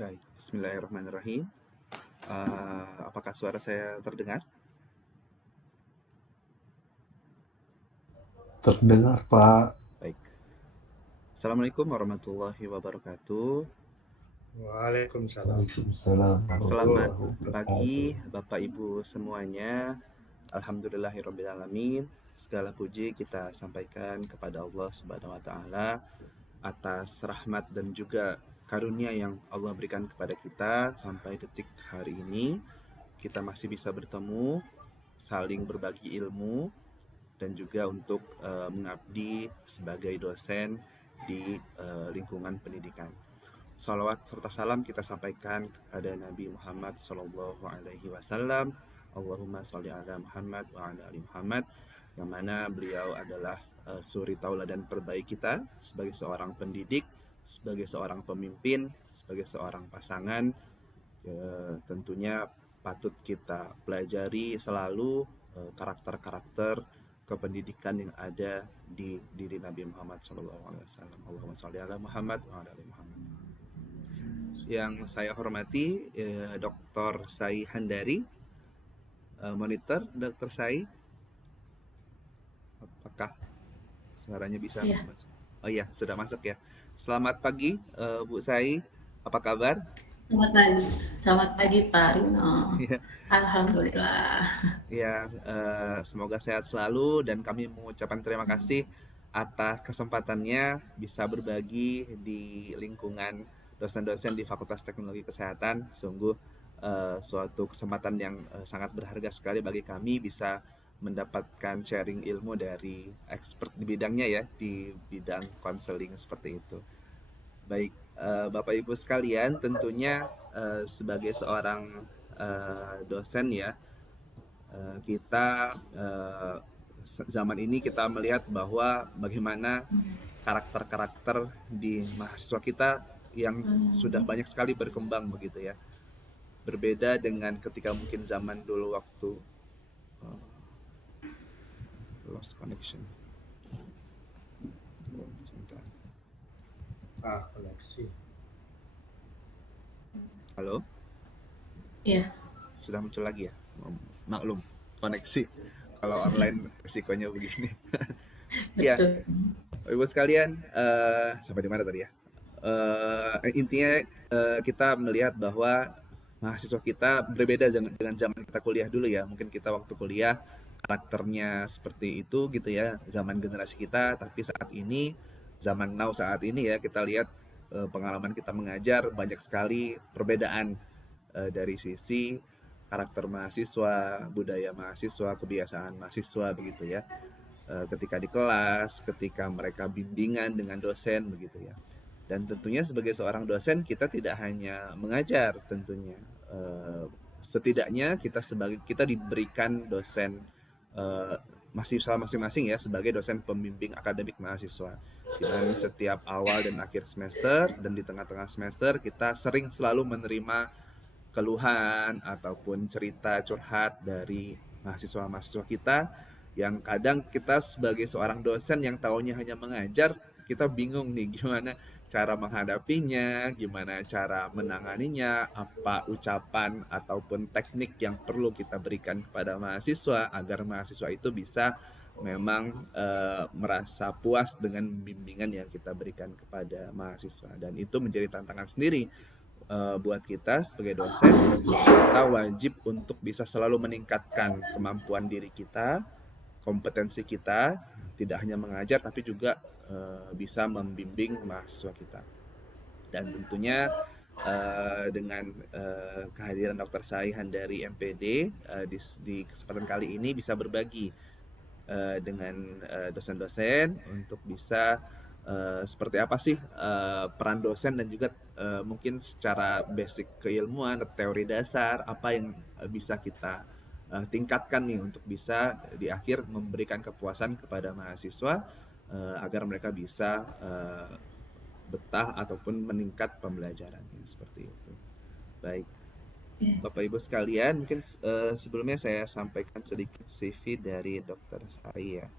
Baik, bismillahirrahmanirrahim. Apakah suara saya terdengar? Terdengar, Pak. Baik. Assalamualaikum warahmatullahi wabarakatuh. Waalaikumsalam. Waalaikumsalam Selamat warahmatullahi pagi, wabarakatuh. Bapak Ibu semuanya. Alhamdulillahirrabbilalamin. Segala puji kita sampaikan kepada Allah Subhanahu wa taala atas rahmat dan juga karunia yang Allah berikan kepada kita sampai detik hari ini. Kita masih bisa bertemu, saling berbagi ilmu, dan juga untuk mengabdi sebagai dosen di lingkungan pendidikan. Salawat serta salam kita sampaikan kepada Nabi Muhammad SAW. Allahumma sholli ala Muhammad wa ala ali Muhammad, yang mana beliau adalah suri tauladan terbaik kita sebagai seorang pendidik, sebagai seorang pemimpin, sebagai seorang pasangan. Tentunya patut kita pelajari selalu karakter-karakter kependidikan yang ada di diri Nabi Muhammad SAW. Allahumma sholli ala Muhammad wa ala ali Muhammad. Yang saya hormati Dr. Sai Handari. Monitor Dr. Sai, apakah suaranya bisa masuk? Oh iya, sudah masuk ya. Selamat pagi Bu Sai, apa kabar? Selamat pagi Pak Rino. Ya. Alhamdulillah. Ya, semoga sehat selalu dan kami mengucapkan terima kasih atas kesempatannya bisa berbagi di lingkungan dosen-dosen di Fakultas Teknologi Kesehatan. Sungguh suatu kesempatan yang sangat berharga sekali bagi kami bisa mendapatkan sharing ilmu dari expert di bidangnya ya, di bidang konseling seperti itu. Baik, Bapak Ibu sekalian, tentunya sebagai seorang dosen ya, kita zaman ini kita melihat bahwa bagaimana karakter-karakter di mahasiswa kita yang sudah banyak sekali berkembang begitu ya. Berbeda dengan ketika mungkin zaman dulu waktu lost connection. Koneksi. Halo? Iya. Sudah muncul lagi ya? Maklum, koneksi. Kalau online resikonya begini. Ya, Ibu sekalian, sampai di mana tadi ya? Intinya kita melihat bahwa mahasiswa kita berbeda dengan zaman kita kuliah dulu ya. Mungkin kita waktu kuliah karakternya seperti itu gitu ya, zaman generasi kita. Tapi saat ini, zaman now saat ini ya, kita lihat pengalaman kita mengajar banyak sekali perbedaan dari sisi karakter mahasiswa, budaya mahasiswa, kebiasaan mahasiswa begitu ya. Ketika di kelas, ketika mereka bimbingan dengan dosen begitu ya. Dan tentunya sebagai seorang dosen kita tidak hanya mengajar tentunya. Setidaknya kita diberikan dosen mahasiswa masing-masing ya sebagai dosen pembimbing akademik mahasiswa. Di mana setiap awal dan akhir semester dan di tengah-tengah semester kita selalu menerima keluhan ataupun cerita curhat dari mahasiswa-mahasiswa kita yang kadang kita sebagai seorang dosen yang taunya hanya mengajar, kita bingung nih gimana cara menghadapinya, gimana cara menanganinya, apa ucapan ataupun teknik yang perlu kita berikan kepada mahasiswa agar mahasiswa itu bisa memang merasa puas dengan bimbingan yang kita berikan kepada mahasiswa. Dan itu menjadi tantangan sendiri buat kita sebagai dosen. Kita wajib untuk bisa selalu meningkatkan kemampuan diri kita, kompetensi kita, tidak hanya mengajar tapi juga bisa membimbing mahasiswa kita. Dan tentunya dengan kehadiran Dr. Sai Handari MPD di kesempatan kali ini bisa berbagi dengan dosen-dosen untuk bisa seperti apa sih peran dosen dan juga mungkin secara basic keilmuan, teori dasar, apa yang bisa kita tingkatkan nih untuk bisa di akhir memberikan kepuasan kepada mahasiswa agar mereka bisa betah ataupun meningkat pembelajarannya seperti itu. Baik, Bapak Ibu sekalian, mungkin sebelumnya saya sampaikan sedikit CV dari Dr. Sai ya.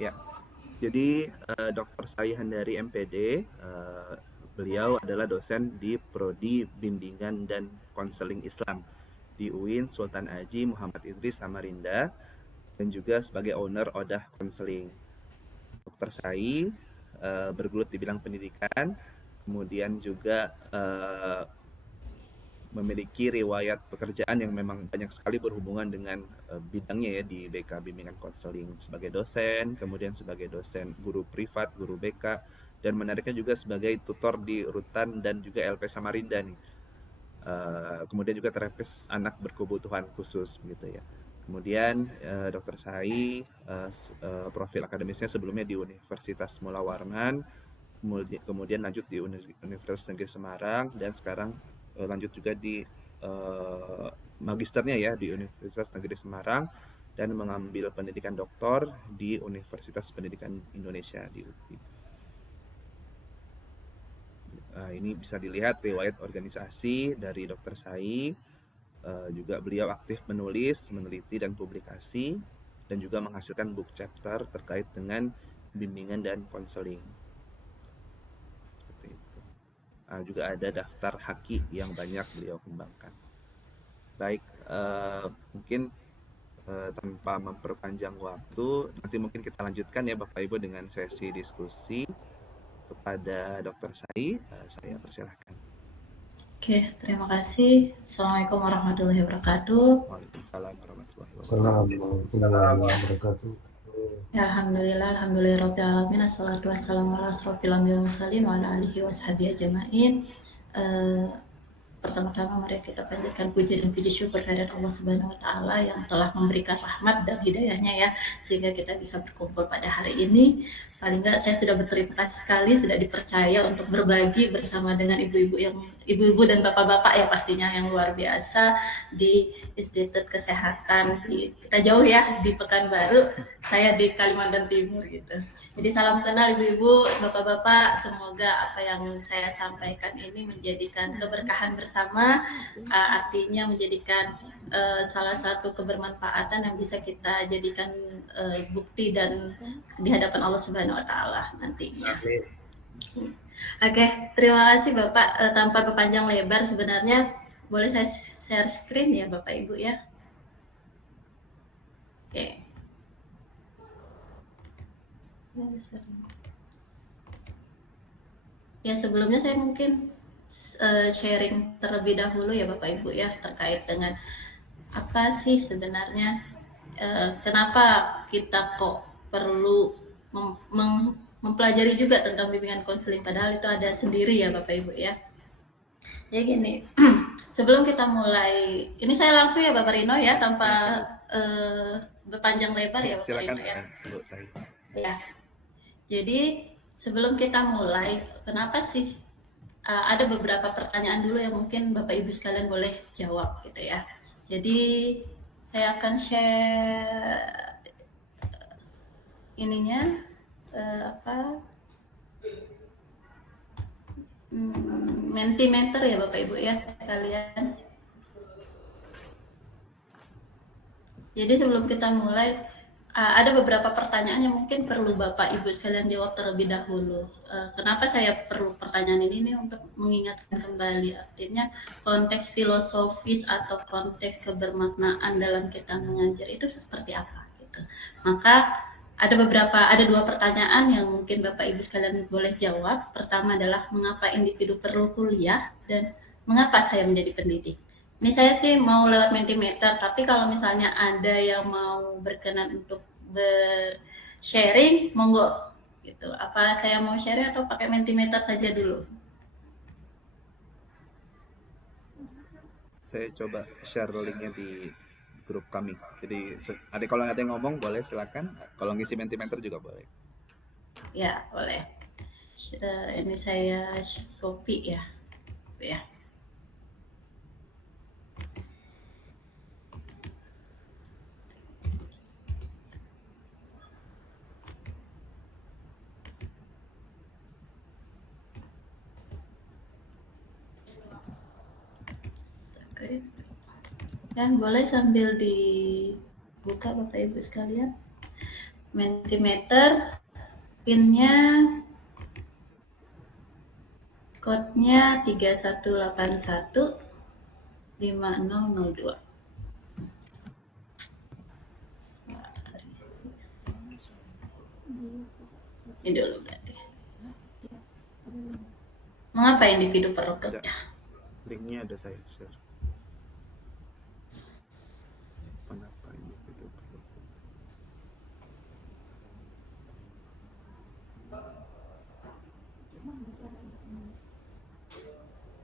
Ya, jadi Dr. Sai Handari MPD, beliau adalah dosen di Prodi Bimbingan dan Konseling Islam di UIN Sultan Haji Muhammad Idris Samarinda dan juga sebagai owner Odah Konseling. Dr. Sai bergelut di bidang pendidikan, kemudian juga memiliki riwayat pekerjaan yang memang banyak sekali berhubungan dengan bidangnya ya di BK Bimbingan Konseling sebagai dosen, kemudian sebagai dosen guru privat, guru BK, dan menariknya juga sebagai tutor di Rutan dan juga LP Samarinda nih. Kemudian juga terapis anak berkebutuhan khusus begitu ya. Kemudian Dr. Sai profil akademisnya sebelumnya di Universitas Mula Warman, kemudian lanjut di Universitas Negeri Semarang, dan sekarang lanjut juga di magisternya ya di Universitas Negeri Semarang, dan mengambil pendidikan doktor di Universitas Pendidikan Indonesia di UPI. Ini bisa dilihat riwayat organisasi dari Dr. Sai. Juga beliau aktif menulis, meneliti, dan publikasi, dan juga menghasilkan book chapter terkait dengan bimbingan dan konseling. Seperti itu. Juga ada daftar haki yang banyak beliau kembangkan. Baik, mungkin tanpa memperpanjang waktu, nanti mungkin kita lanjutkan ya Bapak Ibu dengan sesi diskusi kepada Dr. Sai. Saya persilahkan. Oke, terima kasih. Assalamualaikum warahmatullahi wabarakatuh. Waalaikumsalam warahmatullahi wabarakatuh. Assalamualaikum warahmatullahi wabarakatuh. Ya, alhamdulillah, alamin. Assalatu wassalamu ala asrofil anbiya'i wal mursalin wa ala alihi washabihi ajma'in. Pertama-tama mari kita panjatkan puji dan puji syukur kehadirat Allah Subhanahu wa taala yang telah memberikan rahmat dan hidayahnya ya, sehingga kita bisa berkumpul pada hari ini. Paling enggak saya sudah berterima kasih sekali sudah dipercaya untuk berbagi bersama dengan ibu-ibu dan bapak-bapak ya pastinya yang luar biasa di Institut Kesehatan kita jauh ya di Pekanbaru, saya di Kalimantan Timur gitu. Jadi salam kenal ibu-ibu, bapak-bapak, semoga apa yang saya sampaikan ini menjadikan keberkahan bersama, artinya menjadikan salah satu kebermanfaatan yang bisa kita jadikan bukti dan di hadapan Allah Subhanahu wa taala nantinya. Oke, terima kasih Bapak. Tanpa berpanjang lebar sebenarnya boleh saya share screen ya Bapak Ibu ya. Oke. Ya, sebelumnya saya mungkin sharing terlebih dahulu ya Bapak Ibu ya terkait dengan apa sih sebenarnya kenapa kita kok perlu mempelajari juga tentang bimbingan konseling, padahal itu ada sendiri ya Bapak Ibu ya. Ya gini, sebelum kita mulai, ini saya langsung ya Bapak Rino ya tanpa berpanjang lebar ya Bapak Silakan, Rino ya. Bu Sai. Ya, jadi sebelum kita mulai, kenapa sih ada beberapa pertanyaan dulu yang mungkin Bapak Ibu sekalian boleh jawab gitu ya. Jadi saya akan share ininya Mentimeter ya Bapak Ibu ya sekalian. Jadi sebelum kita mulai ada beberapa pertanyaan yang mungkin perlu Bapak Ibu sekalian jawab terlebih dahulu. Kenapa saya perlu pertanyaan ini untuk mengingatkan kembali, artinya konteks filosofis atau konteks kebermaknaan dalam kita mengajar itu seperti apa gitu. Maka ada dua pertanyaan yang mungkin Bapak Ibu sekalian boleh jawab. Pertama adalah mengapa individu perlu kuliah dan mengapa saya menjadi pendidik. Ini saya sih mau lewat Mentimeter, tapi kalau misalnya ada yang mau berkenan untuk bersharing, monggo gitu. Apa saya mau sharing atau pakai Mentimeter saja dulu? Saya coba share linknya di grup kami. Jadi kalau ada yang ngomong boleh silakan. Kalau ngisi Mentimeter juga boleh. Ya boleh. Ini saya copy ya. Ya, boleh sambil dibuka Bapak Ibu sekalian. Mentimeter, pinnya kodenya 31815002. Ini dulu berarti. Mengapa individu perlu kerja? Linknya ada saya share. Kenapa individu perlu?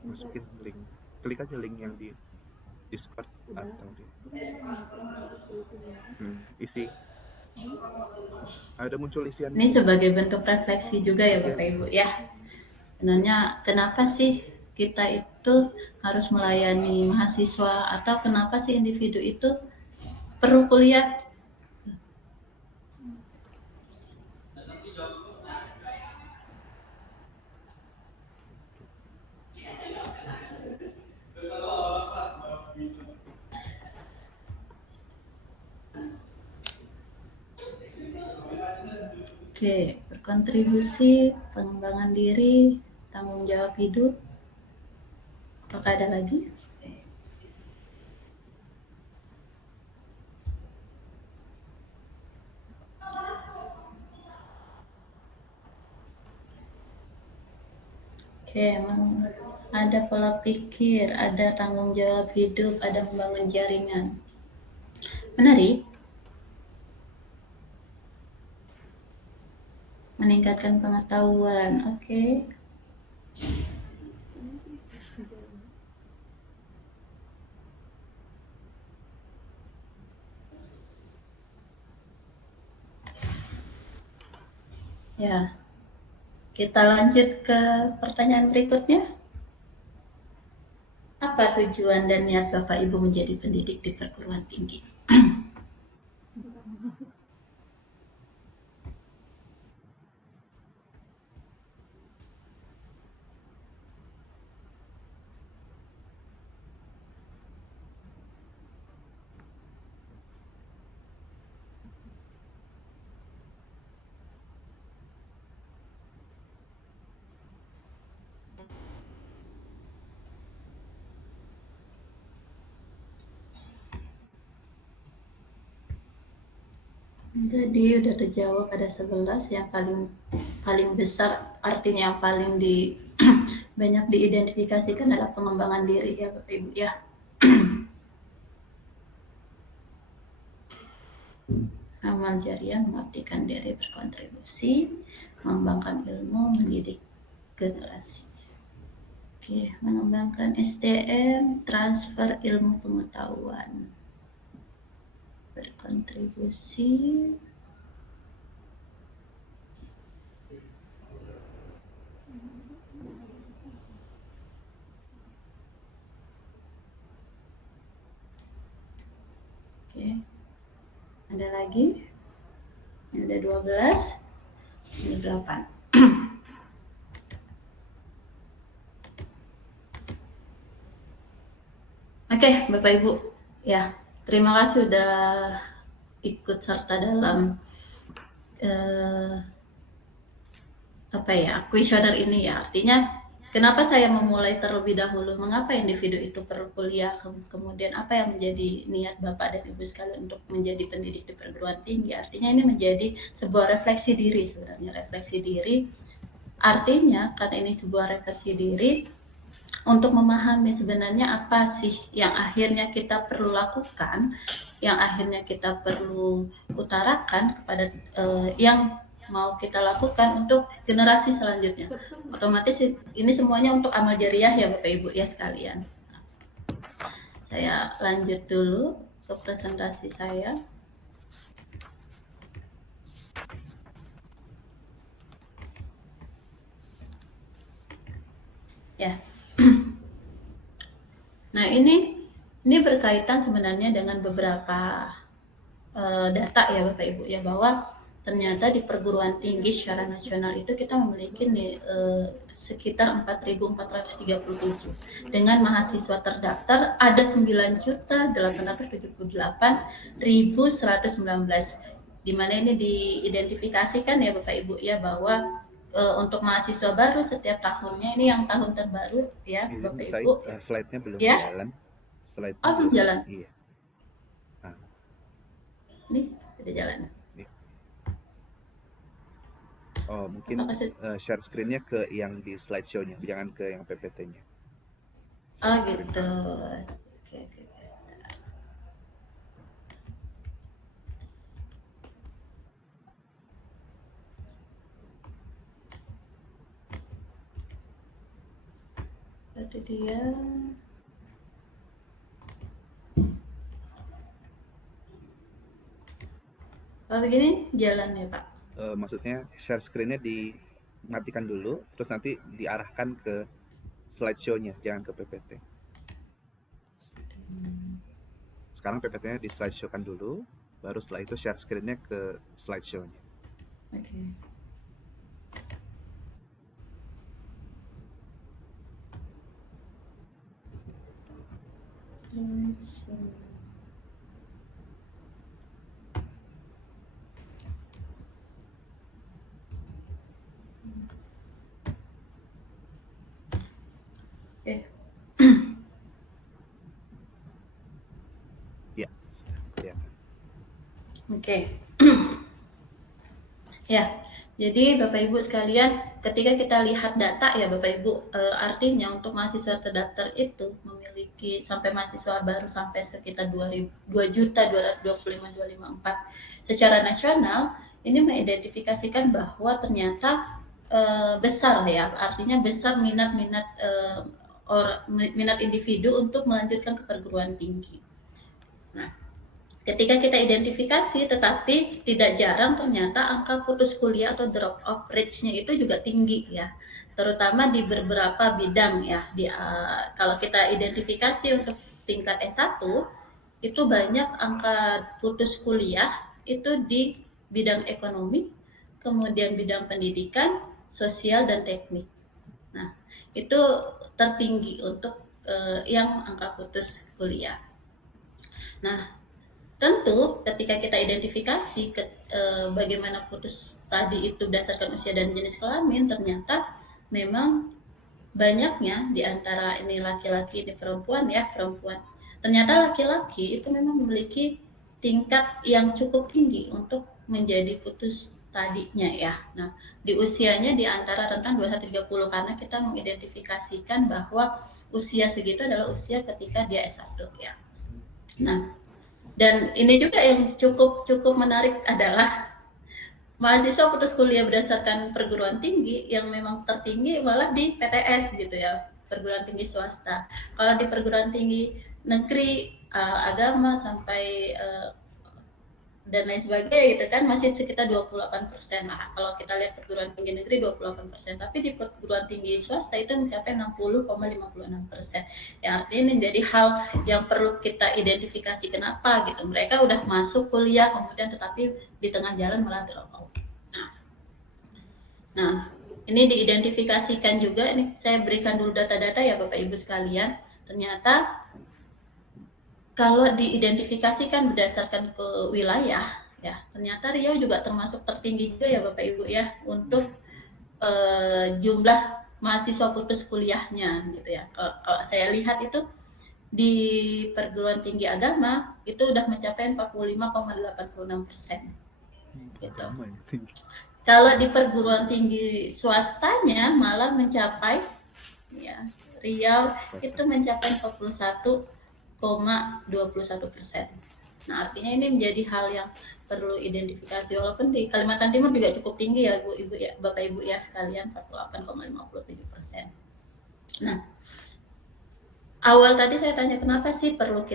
Masukin link, klik aja link yang di Discord atau di isi. Ada muncul isian. Ini sebagai bentuk refleksi juga ya Bapak Ibu ya. Sebenarnya kenapa sih kita itu harus melayani mahasiswa, atau kenapa sih individu itu perlu kuliah? Oke, berkontribusi, pengembangan diri, tanggung jawab hidup. Apakah ada lagi? Oke, ada pola pikir, ada tanggung jawab hidup, ada membangun jaringan. Menarik. Meningkatkan pengetahuan, oke. Ya, kita lanjut ke pertanyaan berikutnya. Apa tujuan dan niat Bapak Ibu menjadi pendidik di perguruan tinggi? Jadi udah terjawab ada 11, yang paling besar, artinya yang paling banyak diidentifikasikan adalah pengembangan diri ya Bapak Ibu ya. Amal jariah, mengabdikan diri, berkontribusi, mengembangkan ilmu, mendidik generasi. Oke, mengembangkan SDM, transfer ilmu pengetahuan, berkontribusi, oke. Ada lagi? Ini ada 12, ini 8. Oke, Bapak Ibu, ya terima kasih sudah ikut serta dalam kuesioner ini ya. Artinya kenapa saya memulai terlebih dahulu, mengapa individu itu perlu kuliah, kemudian apa yang menjadi niat Bapak dan Ibu sekalian untuk menjadi pendidik di perguruan tinggi. Artinya ini menjadi sebuah refleksi diri sebenarnya, refleksi diri. Artinya karena ini sebuah refleksi diri, untuk memahami sebenarnya apa sih yang akhirnya kita perlu lakukan, yang akhirnya kita perlu utarakan kepada yang mau kita lakukan untuk generasi selanjutnya. Otomatis ini semuanya untuk amal jariah ya Bapak Ibu ya sekalian. Saya lanjut dulu ke presentasi saya. Ya. Nah, ini berkaitan sebenarnya dengan beberapa data ya Bapak Ibu ya, bahwa ternyata di perguruan tinggi secara nasional itu kita memiliki sekitar 4.437 dengan mahasiswa terdaftar ada 9.878.119 di mana ini diidentifikasikan ya Bapak Ibu ya bahwa untuk mahasiswa baru setiap tahunnya ini yang tahun terbaru ya Izin Bapak Said, Ibu slide-nya belum ya. jalan. Slide-nya Oh, belum jalan. Iya. Nah, Ini udah jalan. iya. Oh, mungkin Apakah share screen-nya ke yang di slideshow-nya, jangan ke yang PPT-nya. Oh gitu. Oke. Berarti dia begini jalan ya Pak. Maksudnya share screen-nya dimatikan dulu, terus nanti diarahkan ke slideshow-nya, jangan ke PPT. Sekarang PPT-nya di slideshow-kan dulu, baru setelah itu share screen-nya ke slideshow-nya. Oke. Ya, sudah kelihatan. Oke. Ya, jadi Bapak Ibu sekalian, ketika kita lihat data ya Bapak Ibu, artinya untuk mahasiswa terdaftar itu memiliki sampai mahasiswa baru sampai sekitar 2.225.254 secara nasional, ini mengidentifikasikan bahwa ternyata besar ya, artinya besar minat-minat minat individu untuk melanjutkan ke perguruan tinggi. Nah, ketika kita identifikasi, tetapi tidak jarang ternyata angka putus kuliah atau drop off rate-nya itu juga tinggi ya, terutama di beberapa bidang ya. Kalau kita identifikasi untuk tingkat S1 itu banyak angka putus kuliah itu di bidang ekonomi, kemudian bidang pendidikan, sosial dan teknik. Nah, itu tertinggi untuk yang angka putus kuliah. Nah, tentu ketika kita identifikasi bagaimana putus tadi itu berdasarkan usia dan jenis kelamin, ternyata memang banyaknya di antara ini laki-laki di perempuan. Ternyata laki-laki itu memang memiliki tingkat yang cukup tinggi untuk menjadi putus tadinya ya. Nah, di usianya di antara rentang 21-30 karena kita mengidentifikasikan bahwa usia segitu adalah usia ketika dia S1 ya. Nah, dan ini juga yang cukup menarik adalah mahasiswa putus kuliah berdasarkan perguruan tinggi yang memang tertinggi malah di PTS gitu ya, perguruan tinggi swasta. Kalau di perguruan tinggi negeri, agama sampai dan lain sebagainya gitu kan masih sekitar 28%. Nah, kalau kita lihat perguruan tinggi negeri 28%, tapi di perguruan tinggi swasta itu mencapai 60,56%. Yang artinya ini menjadi hal yang perlu kita identifikasi kenapa gitu. Mereka udah masuk kuliah kemudian tetapi di tengah jalan malah drop out. Nah, ini diidentifikasikan juga nih. Saya berikan dulu data-data ya Bapak Ibu sekalian. Ternyata kalau diidentifikasikan berdasarkan ke wilayah, ya ternyata Riau juga termasuk tertinggi juga ya Bapak Ibu ya untuk jumlah mahasiswa putus kuliahnya gitu ya. Kalau saya lihat itu di perguruan tinggi agama itu udah mencapai 45,86%. Gitu. Kalau di perguruan tinggi swastanya malah mencapai ya Riau itu mencapai 41,21%. Nah, artinya ini menjadi hal yang perlu identifikasi walaupun di Kalimantan Timur juga cukup tinggi ya Bu Ibu ya Bapak Ibu ya sekalian 48,57%. Nah, awal tadi saya tanya kenapa sih perlu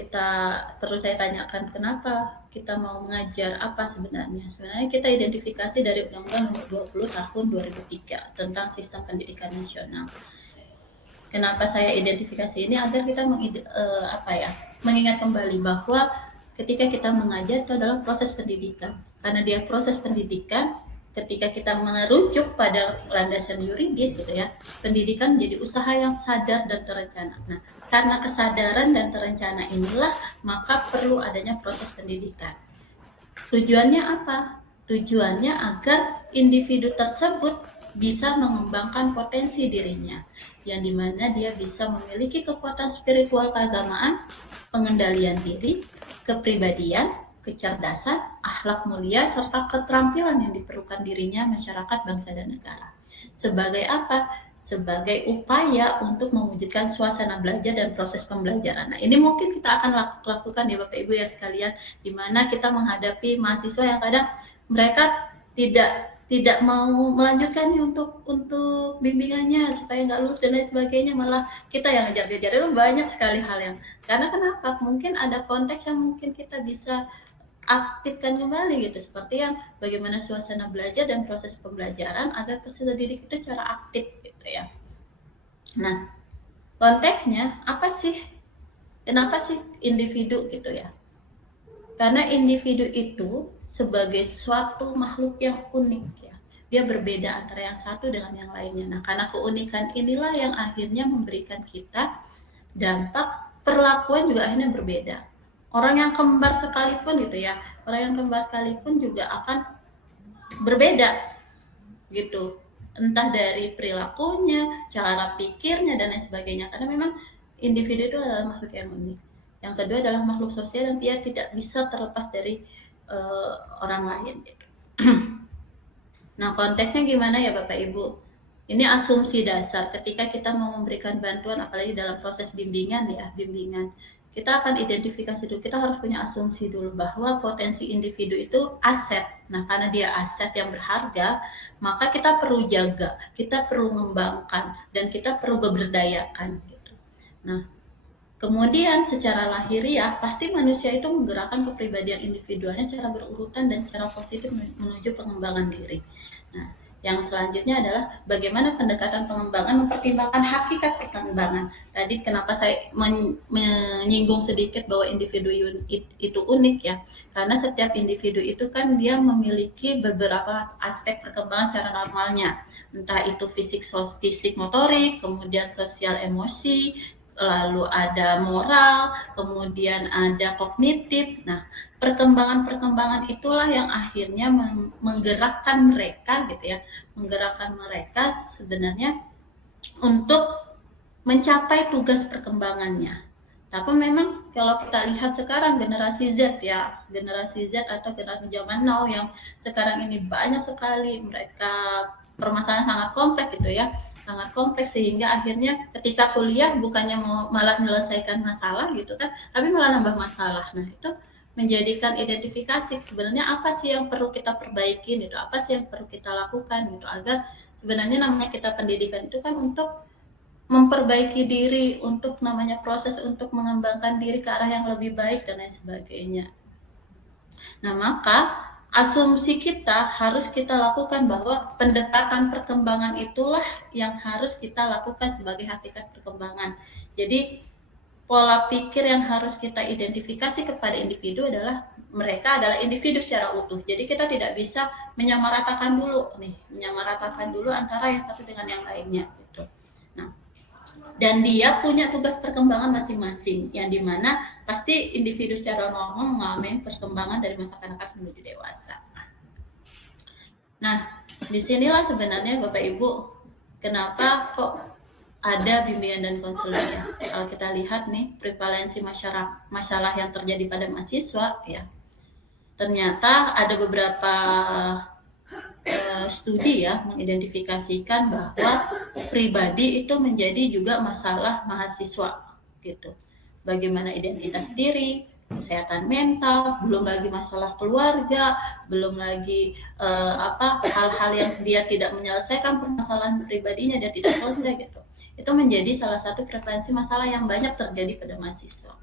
saya tanyakan kenapa kita mau mengajar apa sebenarnya. Sebenarnya kita identifikasi dari Undang-Undang Nomor 20 Tahun 2003 tentang Sistem Pendidikan Nasional. Kenapa saya identifikasi ini agar kita mengingat kembali bahwa ketika kita mengajar itu adalah proses pendidikan. Karena dia proses pendidikan, ketika kita merujuk pada landasan yuridis gitu ya, pendidikan menjadi usaha yang sadar dan terencana. Nah, karena kesadaran dan terencana inilah maka perlu adanya proses pendidikan. Tujuannya apa? Tujuannya agar individu tersebut bisa mengembangkan potensi dirinya, yang dimana dia bisa memiliki kekuatan spiritual keagamaan, pengendalian diri, kepribadian, kecerdasan, akhlak mulia, serta keterampilan yang diperlukan dirinya, masyarakat, bangsa, dan negara. Sebagai apa? Sebagai upaya untuk mewujudkan suasana belajar dan proses pembelajaran. Nah, ini mungkin kita akan lakukan ya Bapak Ibu ya sekalian, di mana kita menghadapi mahasiswa yang kadang mereka tidak mau melanjutkan nih untuk bimbingannya supaya nggak lulus dan lain sebagainya, malah kita yang ngejar-ngejar. Itu banyak sekali hal yang, karena kenapa? Mungkin ada konteks yang mungkin kita bisa aktifkan kembali gitu, seperti yang bagaimana suasana belajar dan proses pembelajaran agar peserta didik itu secara aktif gitu ya. Nah, konteksnya apa sih? Kenapa sih individu gitu ya? Karena individu itu sebagai suatu makhluk yang unik ya. Dia berbeda antara yang satu dengan yang lainnya. Nah, karena keunikan inilah yang akhirnya memberikan kita dampak perlakuan juga akhirnya berbeda. Orang yang kembar sekalipun gitu ya, orang yang kembar sekalipun juga akan berbeda gitu. Entah dari perilakunya, cara pikirnya, dan lain sebagainya. Karena memang individu itu adalah makhluk yang unik. Yang kedua adalah makhluk sosial dan dia tidak bisa terlepas dari orang lain gitu. Nah, konteksnya gimana ya Bapak Ibu? Ini asumsi dasar ketika kita mau memberikan bantuan, apalagi dalam proses bimbingan ya, kita akan identifikasi dulu, kita harus punya asumsi dulu bahwa potensi individu itu aset. Nah, karena dia aset yang berharga, maka kita perlu jaga, kita perlu mengembangkan, dan kita perlu berdayakan gitu. Nah, kemudian secara lahiriah, pasti manusia itu menggerakkan kepribadian individualnya secara berurutan dan secara positif menuju pengembangan diri. Nah, yang selanjutnya adalah bagaimana pendekatan pengembangan mempertimbangkan hakikat perkembangan. Tadi kenapa saya menyinggung sedikit bahwa individu itu unik ya, karena setiap individu itu kan dia memiliki beberapa aspek perkembangan secara normalnya, entah itu fisik motorik, kemudian sosial emosi, lalu ada moral, kemudian ada kognitif. Nah, perkembangan itulah yang akhirnya menggerakkan mereka gitu ya, menggerakkan mereka sebenarnya untuk mencapai tugas perkembangannya. Tapi memang kalau kita lihat sekarang generasi Z ya, generasi Z atau generasi zaman now yang sekarang ini banyak sekali mereka permasalahan sangat kompleks gitu ya, sangat kompleks, sehingga akhirnya ketika kuliah bukannya mau malah menyelesaikan masalah gitu kan, tapi malah nambah masalah. Nah, itu menjadikan identifikasi sebenarnya apa sih yang perlu kita perbaiki gitu, apa sih yang perlu kita lakukan gitu, agar sebenarnya namanya kita pendidikan itu kan untuk memperbaiki diri, untuk namanya proses untuk mengembangkan diri ke arah yang lebih baik dan lain sebagainya. Nah, maka asumsi kita harus kita lakukan bahwa pendekatan perkembangan itulah yang harus kita lakukan sebagai hakikat perkembangan. Jadi pola pikir yang harus kita identifikasi kepada individu adalah mereka adalah individu secara utuh. Jadi kita tidak bisa menyamaratakan dulu antara yang satu dengan yang lainnya gitu. Nah, dan dia punya tugas perkembangan masing-masing, yang dimana pasti individu secara normal mengalami perkembangan dari masa kanak-kanak menuju dewasa. Nah, disinilah sebenarnya Bapak Ibu, kenapa kok ada bimbingan dan konseling ya. Kalau kita lihat nih prevalensi masalah yang terjadi pada mahasiswa ya, ternyata ada beberapa studi ya mengidentifikasikan bahwa pribadi itu menjadi juga masalah mahasiswa gitu. Bagaimana identitas diri, kesehatan mental, belum lagi masalah keluarga, belum lagi hal-hal yang dia tidak menyelesaikan permasalahan pribadinya, dia tidak selesai gitu. Itu menjadi salah satu prevalensi masalah yang banyak terjadi pada mahasiswa.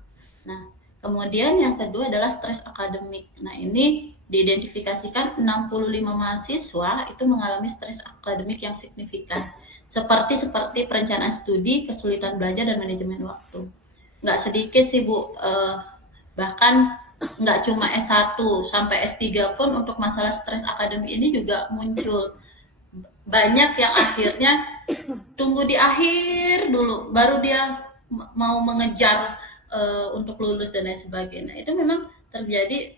Nah, kemudian yang kedua adalah stres akademik. Nah, ini diidentifikasikan 65 mahasiswa itu mengalami stres akademik yang signifikan. Seperti perencanaan studi, kesulitan belajar, dan manajemen waktu. Nggak sedikit sih Bu, bahkan nggak cuma S1 sampai S3 pun untuk masalah stres akademik ini juga muncul. Banyak yang akhirnya tunggu di akhir dulu baru dia mau mengejar untuk lulus dan lain sebagainya. Itu memang terjadi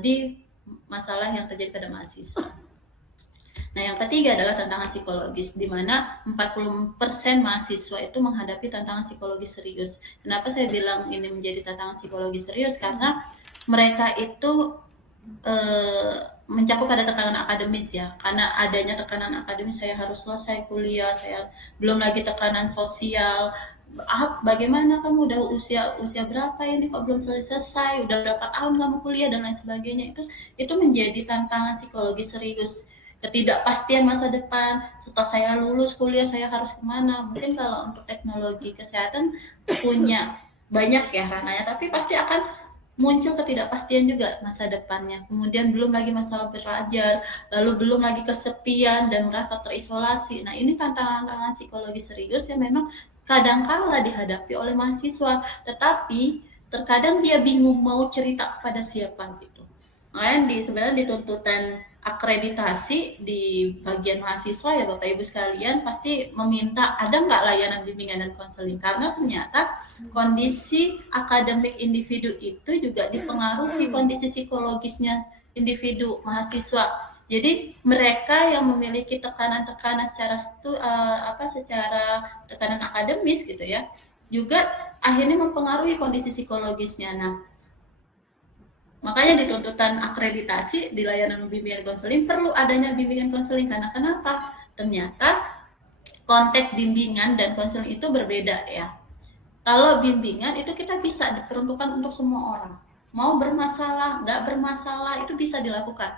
di masalah yang terjadi pada mahasiswa. Nah, yang ketiga adalah tantangan psikologis, di mana 40% mahasiswa itu menghadapi tantangan psikologis serius. Kenapa saya bilang ini menjadi tantangan psikologis serius? Karena mereka itu mencakup pada tekanan akademis ya, karena adanya tekanan akademis, saya harus selesai kuliah, saya belum lagi tekanan sosial. Bagaimana kamu udah usia berapa ini kok belum selesai, udah berapa tahun kamu kuliah dan lain sebagainya. Itu menjadi tantangan psikologis serius. Ketidakpastian masa depan, setelah saya lulus kuliah saya harus kemana. Mungkin kalau untuk teknologi kesehatan punya banyak ya ranahnya, tapi pasti akan muncul ketidakpastian juga masa depannya. Kemudian belum lagi masalah belajar, lalu belum lagi kesepian dan merasa terisolasi. Nah, ini tantangan psikologis serius yang memang kadangkala dihadapi oleh mahasiswa, tetapi terkadang dia bingung mau cerita kepada siapa gitu. Makanya sebenarnya di tuntutan akreditasi di bagian mahasiswa ya Bapak Ibu sekalian pasti meminta ada nggak layanan bimbingan dan konseling, karena ternyata kondisi akademik individu itu juga dipengaruhi kondisi psikologisnya individu mahasiswa. Jadi mereka yang memiliki tekanan-tekanan secara tekanan akademis gitu ya, juga akhirnya mempengaruhi kondisi psikologisnya. Nah, makanya di tuntutan akreditasi di layanan bimbingan konseling perlu adanya bimbingan konseling, karena kenapa? Ternyata konteks bimbingan dan konseling itu berbeda ya. Kalau bimbingan itu kita bisa diperuntukkan untuk semua orang. Mau bermasalah, nggak bermasalah itu bisa dilakukan.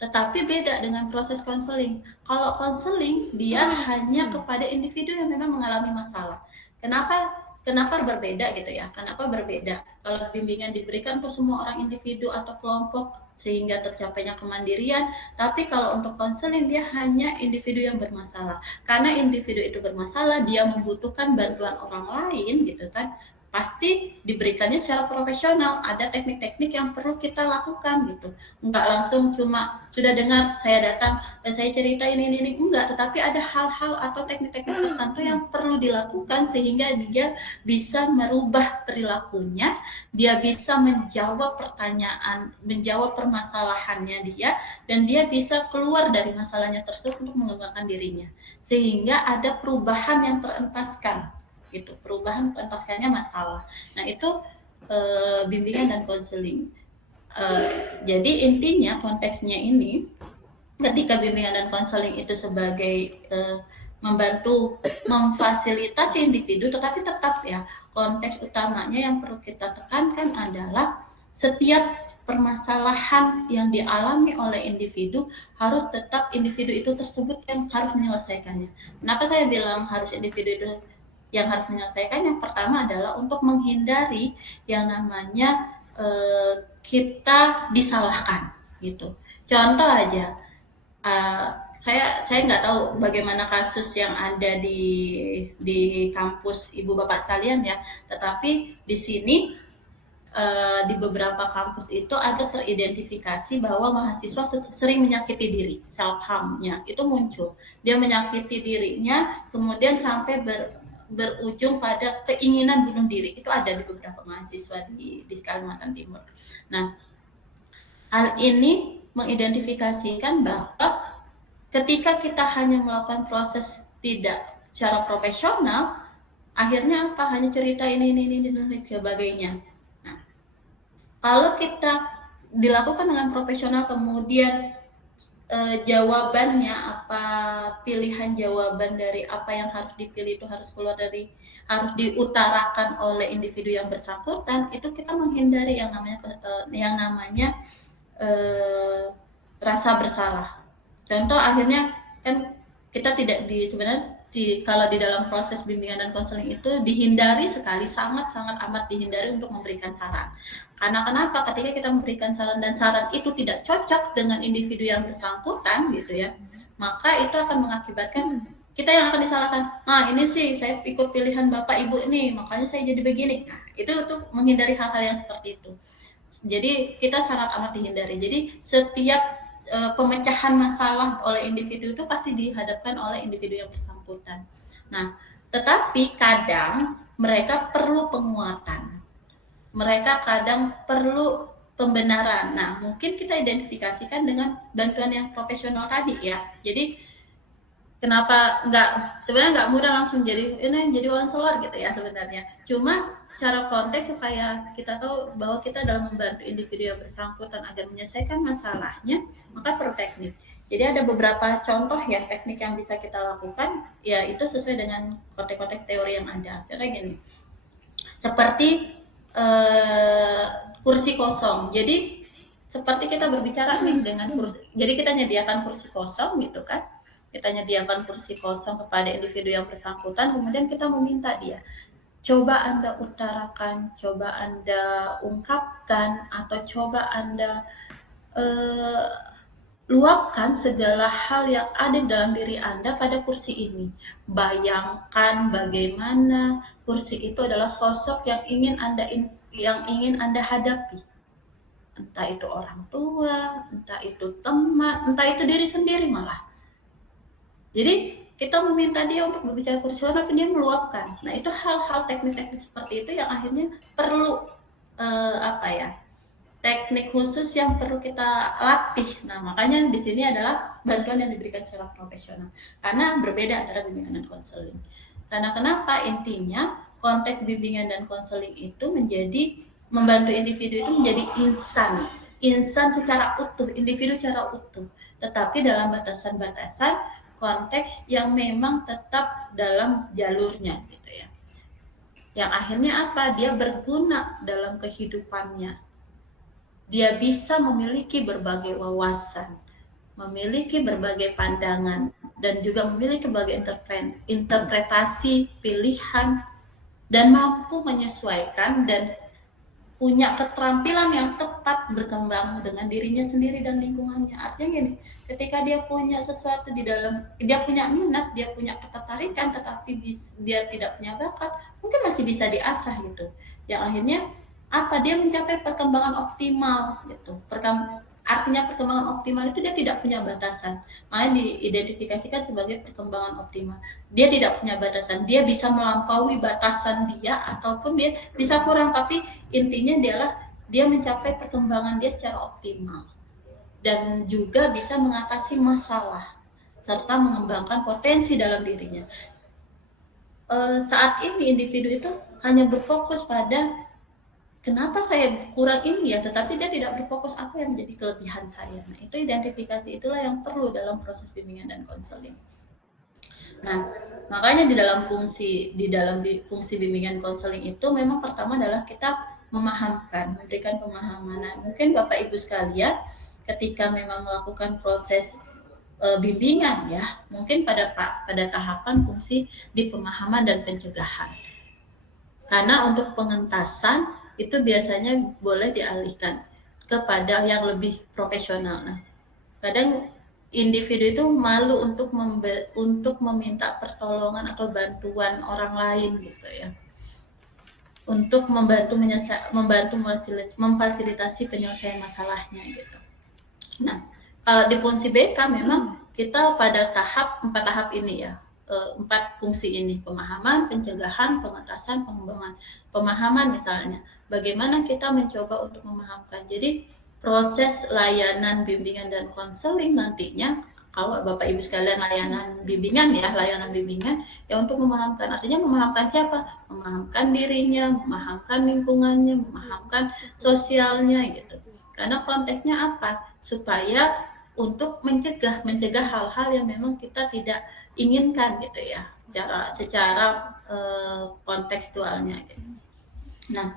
Tetapi beda dengan proses konseling. Kalau konseling dia hanya kepada individu yang memang mengalami masalah. Kenapa berbeda gitu ya? Kenapa berbeda? Kalau bimbingan diberikan untuk semua orang individu atau kelompok sehingga tercapainya kemandirian, tapi kalau untuk konseling dia hanya individu yang bermasalah. Karena individu itu bermasalah, dia membutuhkan bantuan orang lain gitu kan. Pasti diberikannya secara profesional, ada teknik-teknik yang perlu kita lakukan gitu. Enggak langsung cuma sudah dengar saya datang dan saya cerita ini enggak, tetapi ada hal-hal atau teknik-teknik tertentu yang perlu dilakukan sehingga dia bisa merubah perilakunya, dia bisa menjawab pertanyaan, menjawab permasalahannya dia, dan dia bisa keluar dari masalahnya tersebut untuk mengembangkan dirinya. Sehingga ada perubahan yang terentaskan gitu, perubahan terentaskannya masalah. Nah, itu bimbingan dan konseling. Jadi intinya konteksnya ini ketika bimbingan dan konseling itu sebagai membantu memfasilitasi individu, tetapi tetap ya konteks utamanya yang perlu kita tekankan adalah setiap permasalahan yang dialami oleh individu harus tetap individu itu tersebut yang harus menyelesaikannya. Kenapa saya bilang harus individu itu yang harus menyelesaikan? Yang pertama adalah untuk menghindari yang namanya kita disalahkan gitu. Contoh aja, saya nggak tahu bagaimana kasus yang ada di kampus ibu bapak sekalian ya, tetapi di sini di beberapa kampus itu ada teridentifikasi bahwa mahasiswa sering menyakiti diri, self harm-nya itu muncul. Dia menyakiti dirinya, kemudian sampai berujung pada keinginan bunuh diri. Itu ada di beberapa mahasiswa di Kalimantan Timur. Nah, hal ini mengidentifikasikan bahwa ketika kita hanya melakukan proses tidak secara profesional, akhirnya apa? Hanya cerita ini dan sebagainya. Nah, kalau kita dilakukan dengan profesional, kemudian jawabannya apa, pilihan jawaban dari apa yang harus dipilih itu harus harus diutarakan oleh individu yang bersangkutan, itu kita menghindari yang namanya rasa bersalah. Contoh akhirnya kan kita tidak kalau di dalam proses bimbingan dan konseling itu dihindari sekali, sangat-sangat amat dihindari untuk memberikan saran. Karena kenapa? Ketika kita memberikan saran dan saran itu tidak cocok dengan individu yang bersangkutan gitu ya, maka itu akan mengakibatkan kita yang akan disalahkan. Nah, ini sih saya ikut pilihan Bapak Ibu ini, makanya saya jadi begini. Nah, itu untuk menghindari hal-hal yang seperti itu. Jadi kita sangat amat dihindari. Jadi setiap pemecahan masalah oleh individu itu pasti dihadapkan oleh individu yang bersangkutan. Nah, tetapi kadang mereka perlu penguatan. Mereka kadang perlu pembenaran. Nah, mungkin kita identifikasikan dengan bantuan yang profesional tadi ya. Jadi kenapa sebenarnya nggak mudah langsung jadi konselor gitu ya sebenarnya. Cuma cara konteks supaya kita tahu bahwa kita dalam membantu individu yang bersangkutan agar menyelesaikan masalahnya, maka perlu teknik. Jadi ada beberapa contoh ya teknik yang bisa kita lakukan, ya itu sesuai dengan konteks-konteks teori yang ada. Contohnya gini, seperti kursi kosong. Jadi seperti kita berbicara nih dengan kursi. Jadi kita nyediakan kursi kosong gitu kan. Kita nyediakan kursi kosong kepada individu yang bersangkutan, kemudian kita meminta dia, coba Anda utarakan, coba Anda ungkapkan, atau coba Anda luapkan segala hal yang ada dalam diri Anda pada kursi ini. Bayangkan bagaimana kursi itu adalah sosok yang ingin Anda hadapi. Entah itu orang tua, entah itu teman, entah itu diri sendiri malah. Jadi kita meminta dia untuk berbicara kursi, tapi dia meluapkan. Nah, itu hal-hal teknik-teknik seperti itu yang akhirnya perlu teknik khusus yang perlu kita latih. Nah, makanya di sini adalah bantuan yang diberikan secara profesional. Karena berbeda antara bimbingan dan konseling. Karena kenapa? Intinya konteks bimbingan dan konseling itu membantu individu itu menjadi insan secara utuh, individu secara utuh. Tetapi dalam batasan-batasan konteks yang memang tetap dalam jalurnya gitu ya. Yang akhirnya apa? Dia berguna dalam kehidupannya. Dia bisa memiliki berbagai wawasan, memiliki berbagai pandangan, dan juga memiliki berbagai interpretasi, pilihan, dan mampu menyesuaikan dan punya keterampilan yang tepat berkembang dengan dirinya sendiri dan lingkungannya. Artinya gini, ketika dia punya sesuatu di dalam, dia punya minat, dia punya ketertarikan, tetapi dia tidak punya bakat, mungkin masih bisa diasah gitu. Yang akhirnya dia mencapai perkembangan optimal gitu. Artinya perkembangan optimal itu dia tidak punya batasan. Makanya diidentifikasikan sebagai perkembangan optimal. Dia tidak punya batasan. Dia bisa melampaui batasan dia ataupun dia bisa kurang, tapi intinya dia mencapai perkembangan dia secara optimal. Dan juga bisa mengatasi masalah serta mengembangkan potensi dalam dirinya. Saat ini individu itu hanya berfokus pada kenapa saya kurang ini ya, tetapi dia tidak berfokus apa yang menjadi kelebihan saya. Nah, itu identifikasi itulah yang perlu dalam proses bimbingan dan konseling. Nah, makanya di dalam fungsi bimbingan konseling itu memang pertama adalah kita memberikan pemahaman. Nah, mungkin Bapak Ibu sekalian ketika memang melakukan proses bimbingan ya, mungkin pada tahapan fungsi di pemahaman dan pencegahan. Karena untuk pengentasan itu biasanya boleh dialihkan kepada yang lebih profesional. Nah, kadang individu itu malu untuk meminta pertolongan atau bantuan orang lain gitu ya, untuk memfasilitasi penyelesaian masalahnya gitu. Nah, kalau di fungsi BK memang kita pada 4 tahap ini ya. 4 fungsi ini, pemahaman, pencegahan, pengentasan, pengembangan. Pemahaman misalnya, bagaimana kita mencoba untuk memahamkan. Jadi proses layanan bimbingan dan konseling nantinya, kalau Bapak Ibu sekalian layanan bimbingan ya untuk memahamkan. Artinya memahamkan siapa? Memahamkan dirinya, memahamkan lingkungannya, memahamkan sosialnya gitu. Karena konteksnya apa? Supaya untuk mencegah hal-hal yang memang kita tidak inginkan gitu ya, secara kontekstualnya gitu. Nah,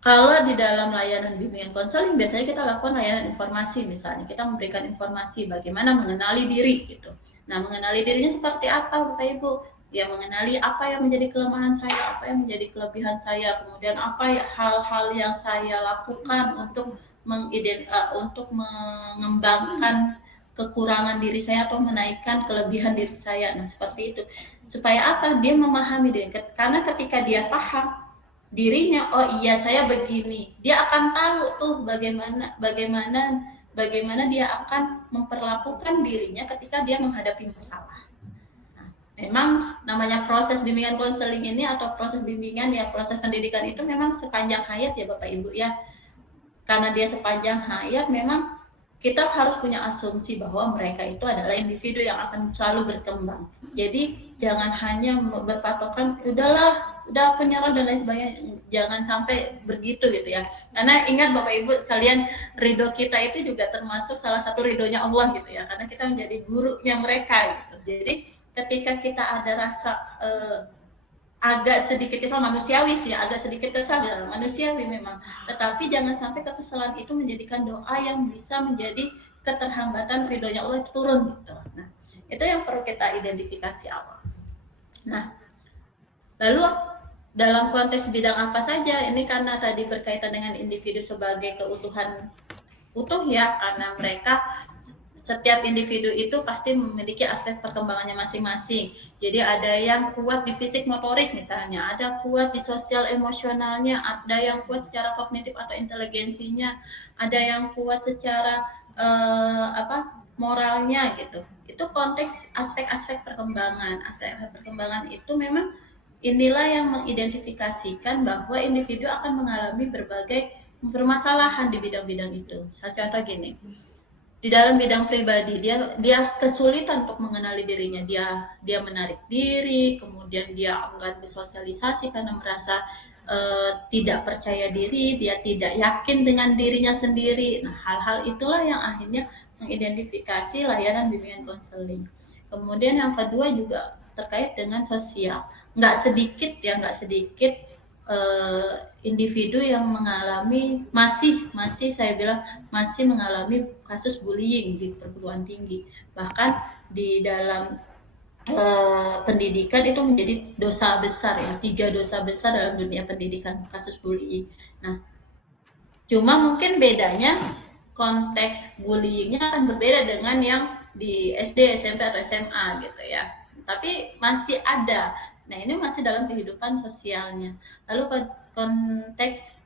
kalau di dalam layanan bimbingan konseling biasanya kita lakukan layanan informasi, misalnya kita memberikan informasi bagaimana mengenali diri gitu. Nah, mengenali dirinya seperti apa Bapak Ibu? Ya, mengenali apa yang menjadi kelemahan saya, apa yang menjadi kelebihan saya, kemudian apa hal-hal yang saya lakukan untuk mengembangkan kekurangan diri saya atau menaikkan kelebihan diri saya. Nah, seperti itu. Supaya apa? Dia memahami diri. Karena ketika dia paham dirinya, oh iya saya begini, dia akan tahu tuh bagaimana dia akan memperlakukan dirinya ketika dia menghadapi masalah. Nah, memang namanya proses bimbingan konseling ini atau proses bimbingan ya, proses pendidikan itu memang sepanjang hayat ya Bapak Ibu ya. karena dia sepanjang hayat memang kita harus punya asumsi bahwa mereka itu adalah individu yang akan selalu berkembang. Jadi jangan hanya berpatokan udah penyerah dan lain sebagainya, jangan sampai begitu gitu ya. Karena ingat Bapak Ibu sekalian, ridho kita itu juga termasuk salah satu ridhonya Allah gitu ya, karena kita menjadi gurunya mereka gitu. Jadi ketika kita ada rasa agak sedikit kesal, manusiawi sih, agak sedikit kesal ya, manusiawi memang. Tetapi jangan sampai kekesalan itu menjadikan doa yang bisa menjadi keterhambatan ridhonya Allah itu turun gitu. Nah, itu yang perlu kita identifikasi awal. Nah, lalu dalam konteks bidang apa saja? Ini karena tadi berkaitan dengan individu sebagai keutuhan utuh ya, karena mereka setiap individu itu pasti memiliki aspek perkembangannya masing-masing. Jadi ada yang kuat di fisik motorik misalnya, ada kuat di sosial emosionalnya, ada yang kuat secara kognitif atau inteligensinya, ada yang kuat secara moralnya gitu. Itu konteks aspek-aspek perkembangan. Aspek perkembangan itu memang inilah yang mengidentifikasikan bahwa individu akan mengalami berbagai permasalahan di bidang-bidang itu. Saya contoh gini. Di dalam bidang pribadi dia kesulitan untuk mengenali dirinya, dia menarik diri, kemudian dia enggan bersosialisasi karena merasa tidak percaya diri, dia tidak yakin dengan dirinya sendiri. Nah, hal-hal itulah yang akhirnya mengidentifikasi layanan bimbingan konseling. Kemudian yang kedua juga terkait dengan sosial. Nggak sedikit individu yang mengalami masih saya bilang masih mengalami kasus bullying di perguruan tinggi, bahkan di dalam pendidikan itu menjadi dosa besar ya, 3 dosa besar dalam dunia pendidikan, kasus bullying. Nah, cuma mungkin bedanya konteks bullyingnya akan berbeda dengan yang di SD, SMP atau SMA gitu ya, tapi masih ada. Nah, ini masih dalam kehidupan sosialnya. Lalu konteks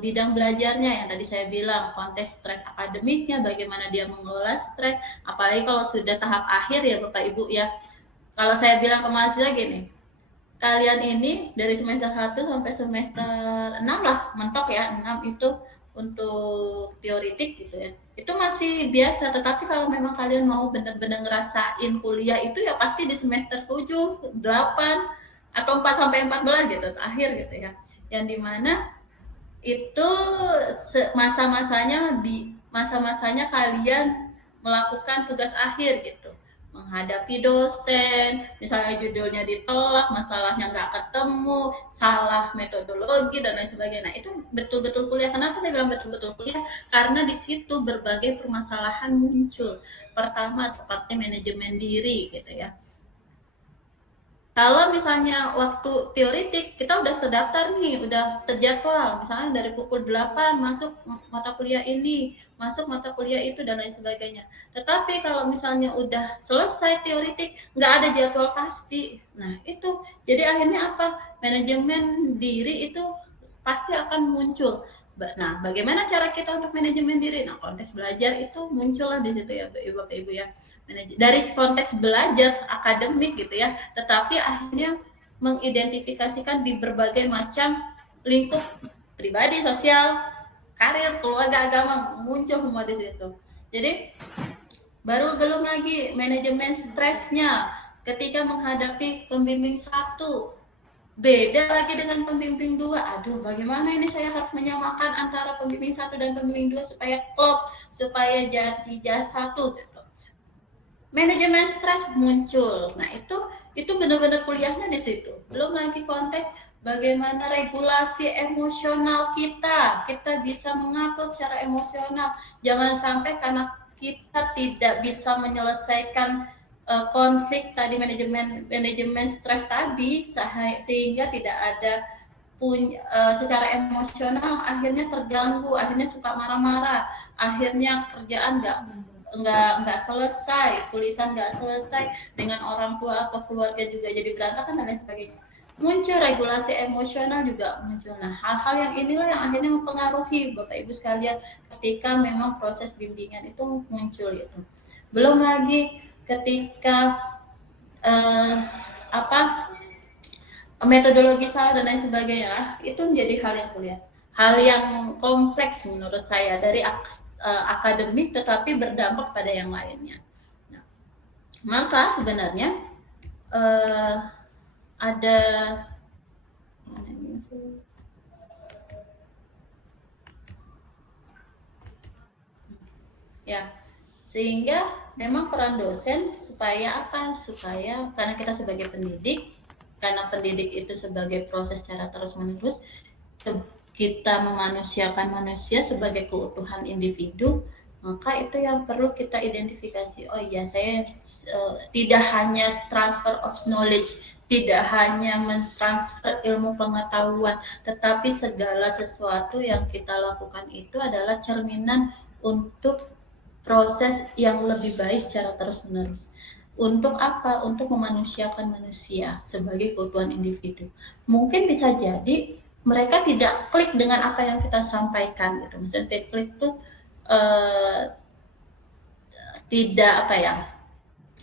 bidang belajarnya yang tadi saya bilang, konteks stres akademiknya, bagaimana dia mengelola stres, apalagi kalau sudah tahap akhir ya Bapak Ibu ya. Kalau saya bilang ke mahasiswa gini, kalian ini dari semester 1 sampai semester 6 lah, mentok ya, 6 itu untuk teoritik gitu ya. Itu masih biasa, tetapi kalau memang kalian mau benar-benar ngerasain kuliah itu ya pasti di semester 7, 8, atau 4 sampai 14 gitu, akhir gitu ya. Yang dimana itu masa-masanya kalian melakukan tugas akhir gitu, menghadapi dosen, misalnya judulnya ditolak, masalahnya nggak ketemu, salah metodologi dan lain sebagainya. Nah, itu betul-betul kuliah. Kenapa saya bilang betul-betul kuliah? Karena di situ berbagai permasalahan muncul. Pertama seperti manajemen diri gitu ya. Kalau misalnya waktu teoritik kita udah terdaftar nih, udah terjadwal, misalnya dari pukul 8 masuk mata kuliah ini, masuk mata kuliah itu dan lain sebagainya. Tetapi kalau misalnya udah selesai teoritik, nggak ada jadwal pasti. Nah, itu jadi akhirnya apa? Manajemen diri itu pasti akan muncul. Nah, bagaimana cara kita untuk manajemen diri? Nah, konteks belajar itu muncullah di situ ya Bapak Ibu ya. Dari konteks belajar akademik gitu ya, tetapi akhirnya mengidentifikasikan di berbagai macam lingkup pribadi, sosial, karir, keluarga, agama, muncul semua di situ. Jadi belum lagi manajemen stresnya ketika menghadapi pembimbing 1, beda lagi dengan pembimbing 2. Aduh, bagaimana ini saya harus menyamakan antara pembimbing 1 dan pembimbing 2 supaya klop, supaya jadi satu gitu. Manajemen stres muncul. Nah, itu benar-benar kuliahnya di situ. Belum lagi konteks bagaimana regulasi emosional kita bisa mengatur secara emosional. Jangan sampai karena kita tidak bisa menyelesaikan konflik tadi, manajemen stres tadi, sehingga tidak ada secara emosional akhirnya terganggu, akhirnya suka marah-marah, akhirnya kerjaan nggak selesai, tulisan nggak selesai, dengan orang tua atau keluarga juga jadi berantakan dan lain sebagainya. Muncul regulasi emosional juga muncul. Nah, hal-hal yang inilah yang akhirnya mempengaruhi Bapak Ibu sekalian ketika memang proses bimbingan itu muncul gitu. Belum lagi ketika metodologi salah dan lain sebagainya, itu menjadi hal yang kuliah. hal yang kompleks menurut saya dari akademik tetapi berdampak pada yang lainnya. Nah, maka sebenarnya ada ya, sehingga memang peran dosen supaya apa? Supaya karena kita sebagai pendidik, karena pendidik itu sebagai proses secara terus-menerus, kita memanusiakan manusia sebagai keutuhan individu, maka itu yang perlu kita identifikasi. Oh iya, saya tidak hanya transfer of knowledge, tidak hanya mentransfer ilmu pengetahuan, tetapi segala sesuatu yang kita lakukan itu adalah cerminan untuk proses yang lebih baik secara terus-menerus. Untuk apa? Untuk memanusiakan manusia sebagai keutuhan individu. Mungkin bisa jadi mereka tidak klik dengan apa yang kita sampaikan gitu. Misalnya klik itu tidak apa ya,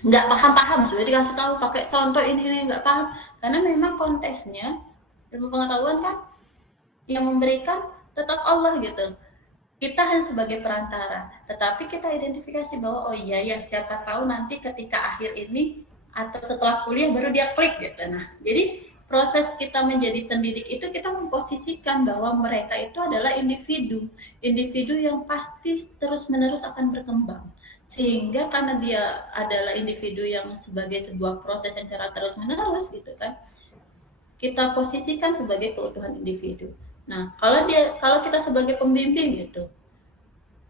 nggak paham sudah dikasih tahu pakai contoh ini nggak paham, karena memang konteksnya ilmu pengetahuan kan yang memberikan tetap Allah gitu. Kita hanya sebagai perantara, tetapi kita identifikasi bahwa oh iya ya, siapa tahu nanti ketika akhir ini atau setelah kuliah baru dia klik gitu. Nah, jadi proses kita menjadi pendidik itu kita memposisikan bahwa mereka itu adalah individu yang pasti terus-menerus akan berkembang. Sehingga karena dia adalah individu yang sebagai sebuah proses yang secara terus-menerus gitu kan, kita posisikan sebagai keutuhan individu. Nah, kalau kita sebagai pembimbing gitu,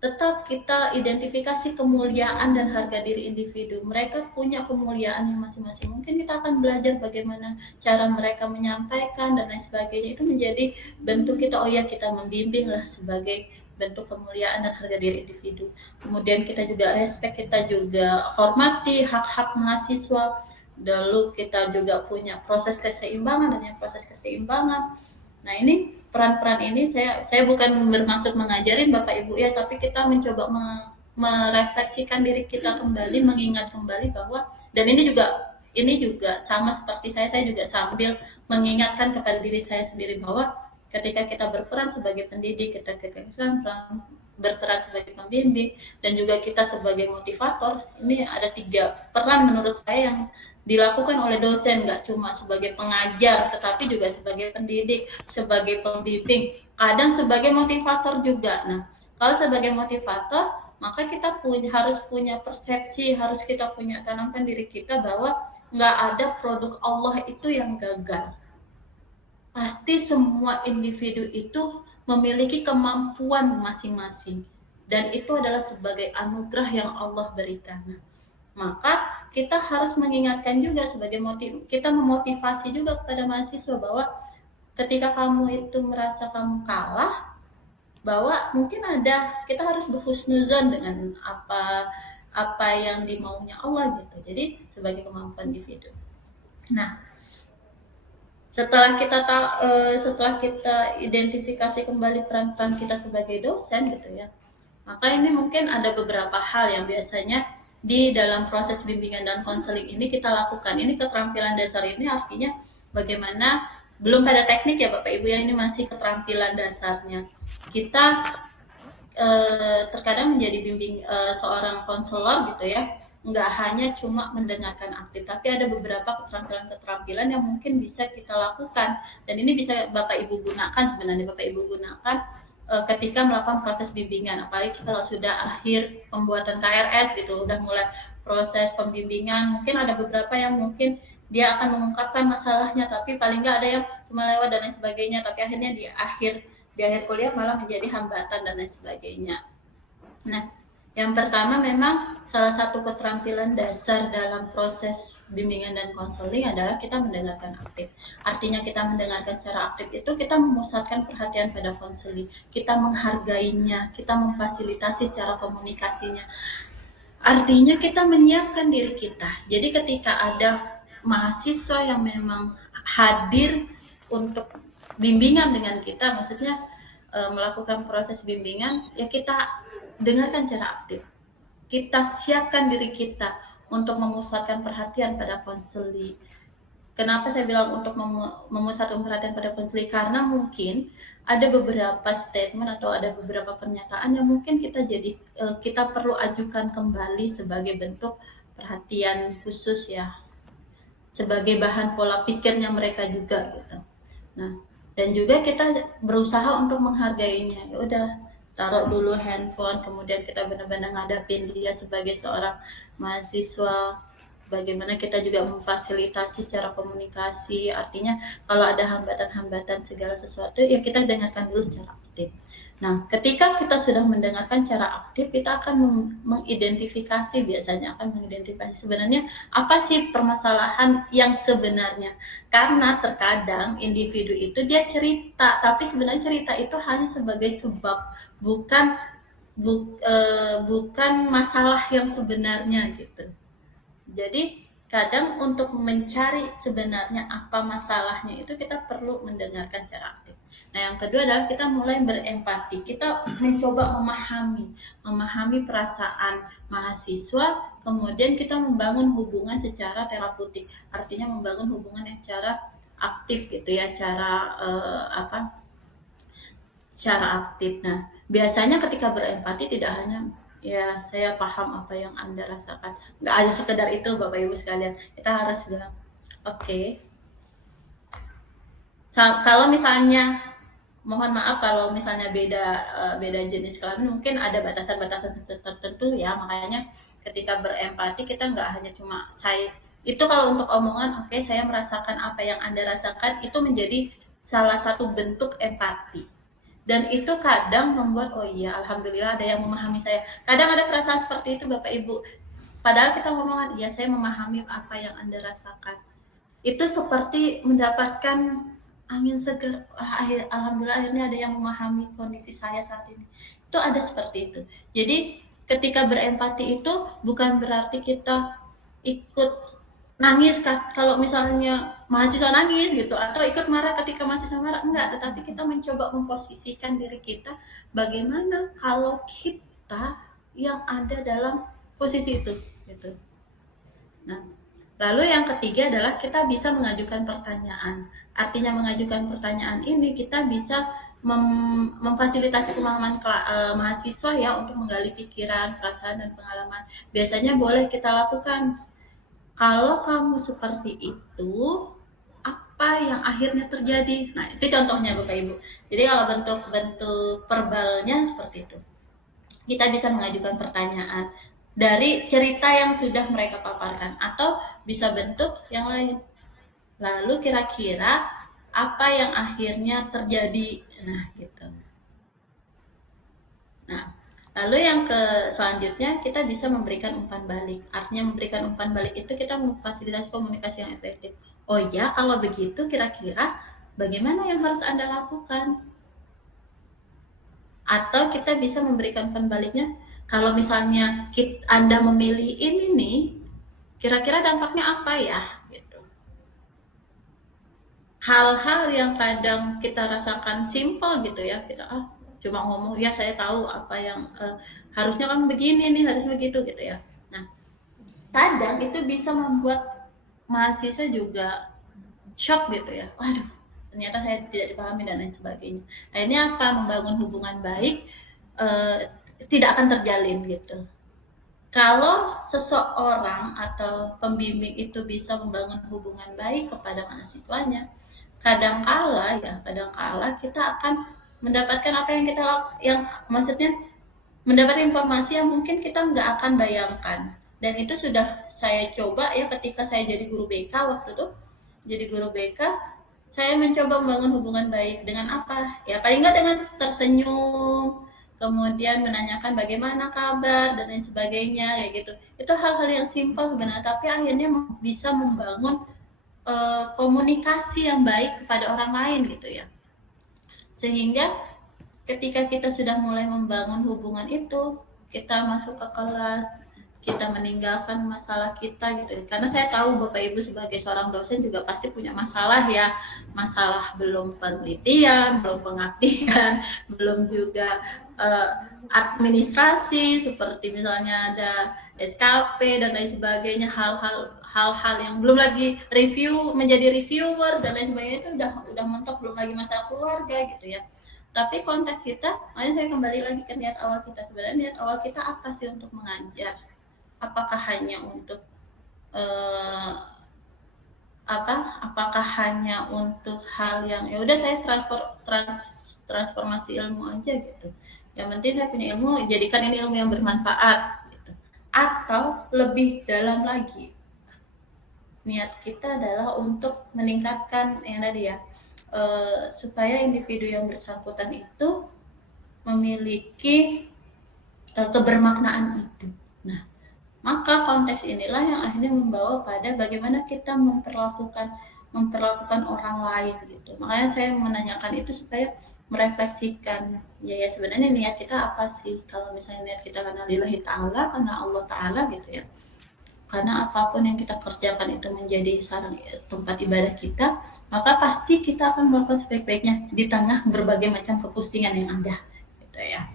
tetap kita identifikasi kemuliaan dan harga diri individu. Mereka punya kemuliaan yang masing-masing. Mungkin kita akan belajar bagaimana cara mereka menyampaikan dan lain sebagainya. Itu menjadi bentuk kita, oh ya kita membimbing lah sebagai bentuk kemuliaan dan harga diri individu. Kemudian kita juga respect, kita juga hormati hak-hak mahasiswa. Lalu kita juga punya proses keseimbangan dan yang proses keseimbangan. Nah, ini peran-peran ini saya bukan bermaksud mengajarin Bapak Ibu ya, tapi kita mencoba merefleksikan diri kita kembali, mengingat kembali bahwa, dan ini juga sama seperti saya juga sambil mengingatkan kepada diri saya sendiri bahwa ketika kita berperan sebagai pendidik, kita berperan sebagai pembimbing, dan juga kita sebagai motivator, ini ada 3 peran menurut saya yang dilakukan oleh dosen, nggak cuma sebagai pengajar, tetapi juga sebagai pendidik, sebagai pembimbing, kadang sebagai motivator juga. Nah, kalau sebagai motivator, maka kita harus punya persepsi, harus kita punya tanamkan diri kita bahwa nggak ada produk Allah itu yang gagal. Pasti semua individu itu memiliki kemampuan masing-masing, dan itu adalah sebagai anugerah yang Allah berikan. Maka kita harus mengingatkan juga sebagai kita memotivasi juga kepada mahasiswa bahwa ketika kamu itu merasa kamu kalah, bahwa mungkin kita harus berhusnuzon dengan apa yang dimaunya Allah gitu. Jadi sebagai kemampuan individu. Nah, setelah kita identifikasi kembali peran-peran kita sebagai dosen gitu ya, maka ini mungkin ada beberapa hal yang biasanya di dalam proses bimbingan dan konseling ini kita lakukan. Ini keterampilan dasar ini artinya bagaimana, belum pada teknik ya Bapak Ibu ya, ini masih keterampilan dasarnya. Kita terkadang menjadi seorang konselor gitu ya, nggak hanya cuma mendengarkan aktif, tapi ada beberapa keterampilan yang mungkin bisa kita lakukan, dan ini bisa Bapak Ibu gunakan ketika melakukan proses bimbingan, apalagi kalau sudah akhir pembuatan KRS gitu, udah mulai proses pembimbingan, mungkin ada beberapa yang mungkin dia akan mengungkapkan masalahnya, tapi paling nggak ada yang cuma lewat dan lain sebagainya, tapi akhirnya di akhir kuliah malah menjadi hambatan dan lain sebagainya. Nah, yang pertama memang salah satu keterampilan dasar dalam proses bimbingan dan konseling adalah kita mendengarkan aktif. Artinya kita mendengarkan secara aktif itu kita memusatkan perhatian pada konseling, kita menghargainya, kita memfasilitasi secara komunikasinya. Artinya kita menyiapkan diri kita. Jadi ketika ada mahasiswa yang memang hadir untuk bimbingan dengan kita, maksudnya melakukan proses bimbingan, ya kita dengarkan secara aktif. Kita siapkan diri kita untuk memusatkan perhatian pada konseling. Kenapa saya bilang untuk memusatkan perhatian pada konseli? Karena mungkin ada beberapa statement atau ada beberapa pernyataan yang mungkin kita perlu ajukan kembali sebagai bentuk perhatian khusus ya, sebagai bahan pola pikirnya mereka juga gitu. Nah, dan juga kita berusaha untuk menghargainya. Ya udah, taruh dulu handphone, kemudian kita benar-benar ngadapin dia sebagai seorang mahasiswa. Bagaimana kita juga memfasilitasi secara komunikasi, artinya kalau ada hambatan-hambatan segala sesuatu, ya kita dengarkan dulu secara aktif. Nah, ketika kita sudah mendengarkan secara aktif, kita akan biasanya akan mengidentifikasi sebenarnya apa sih permasalahan yang sebenarnya. Karena terkadang individu itu dia cerita, tapi sebenarnya cerita itu hanya sebagai sebab, bukan masalah yang sebenarnya gitu. Jadi kadang untuk mencari sebenarnya apa masalahnya itu kita perlu mendengarkan secara aktif. Nah, yang kedua adalah kita mulai berempati. Kita mencoba memahami perasaan mahasiswa, kemudian kita membangun hubungan secara terapeutik. Artinya membangun hubungan yang secara aktif gitu ya, secara aktif. Nah, biasanya ketika berempati tidak hanya ya saya paham apa yang Anda rasakan. Nggak hanya sekedar itu Bapak Ibu sekalian. Kita harus bilang, oke. Kalau misalnya, mohon maaf kalau misalnya beda jenis kelamin, mungkin ada batasan-batasan tertentu ya. Makanya ketika berempati kita nggak hanya cuma itu kalau untuk omongan, oke, saya merasakan apa yang Anda rasakan, itu menjadi salah satu bentuk empati. Dan itu kadang membuat, oh iya, alhamdulillah ada yang memahami saya. Kadang ada perasaan seperti itu Bapak Ibu. Padahal kita ngomongan, ya saya memahami apa yang Anda rasakan. Itu seperti mendapatkan angin segar. Alhamdulillah akhirnya ada yang memahami kondisi saya saat ini. Itu ada seperti itu. Jadi ketika berempati itu bukan berarti kita ikut nangis kalau misalnya mahasiswa nangis gitu, atau ikut marah ketika mahasiswa marah, enggak, tetapi kita mencoba memposisikan diri kita bagaimana kalau kita yang ada dalam posisi itu gitu. Nah, lalu yang ketiga adalah kita bisa mengajukan pertanyaan. Artinya mengajukan pertanyaan ini kita bisa memfasilitasi pemahaman mahasiswa ya untuk menggali pikiran, perasaan, dan pengalaman. Biasanya boleh kita lakukan, kalau kamu seperti itu, apa yang akhirnya terjadi? Nah, itu contohnya Bapak Ibu. Jadi kalau bentuk verbalnya seperti itu. Kita bisa mengajukan pertanyaan dari cerita yang sudah mereka paparkan, atau bisa bentuk yang lain. Lalu kira-kira apa yang akhirnya terjadi? Nah, gitu. Nah, lalu yang selanjutnya kita bisa memberikan umpan balik. Artinya memberikan umpan balik itu kita memfasilitasi komunikasi yang efektif. Oh ya, kalau begitu kira-kira bagaimana yang harus Anda lakukan? Atau kita bisa memberikan umpan baliknya, kalau misalnya Anda memilih ini nih, kira-kira dampaknya apa ya? Gitu. Hal-hal yang kadang kita rasakan simpel gitu ya, kita cuma ngomong, ya saya tahu apa yang harusnya kan begini nih, harus begitu gitu ya. Nah, kadang itu bisa membuat mahasiswa juga shock gitu ya. Waduh, ternyata saya tidak dipahami dan lain sebagainya. Akhirnya apa? Membangun hubungan baik tidak akan terjalin gitu. Kalau seseorang atau pembimbing itu bisa membangun hubungan baik kepada mahasiswanya, kadangkala kita akan mendapatkan apa yang maksudnya mendapat informasi yang mungkin kita nggak akan bayangkan. Dan itu sudah saya coba ya ketika saya jadi guru BK waktu itu. Jadi guru BK, saya mencoba membangun hubungan baik dengan apa? Ya paling nggak dengan tersenyum, kemudian menanyakan bagaimana kabar dan lain sebagainya kayak gitu. Itu hal-hal yang simpel sebenarnya, tapi akhirnya bisa membangun komunikasi yang baik kepada orang lain gitu ya. Sehingga ketika kita sudah mulai membangun hubungan itu, kita masuk ke kelas, kita meninggalkan masalah kita gitu. Karena saya tahu Bapak Ibu sebagai seorang dosen juga pasti punya masalah ya. Masalah belum penelitian, belum pengabdian, belum juga administrasi, seperti misalnya ada SKP dan lain sebagainya, hal-hal yang belum lagi menjadi reviewer dan lain sebagainya, itu udah mentok, belum lagi masalah keluarga gitu ya. Tapi konteks kita, makanya saya kembali lagi ke niat awal kita. Sebenarnya niat awal kita apa sih untuk mengajar? Apakah hanya untuk apakah hanya untuk hal yang ya udah saya transformasi ilmu aja gitu, yang penting saya punya ilmu, jadikan ini ilmu yang bermanfaat gitu. Atau lebih dalam lagi, niat kita adalah untuk meningkatkan yang tadi ya, supaya individu yang bersangkutan itu memiliki kebermaknaan itu. Nah, maka konteks inilah yang akhirnya membawa pada bagaimana kita memperlakukan orang lain gitu. Makanya saya menanyakan itu supaya merefleksikan ya sebenarnya niat kita apa sih. Kalau misalnya niat kita karena lillahi ta'ala, karena Allah ta'ala gitu ya, karena apapun yang kita kerjakan itu menjadi sarang tempat ibadah kita, maka pasti kita akan melakukan sebaik-baiknya di tengah berbagai macam kepusingan yang ada gitu ya.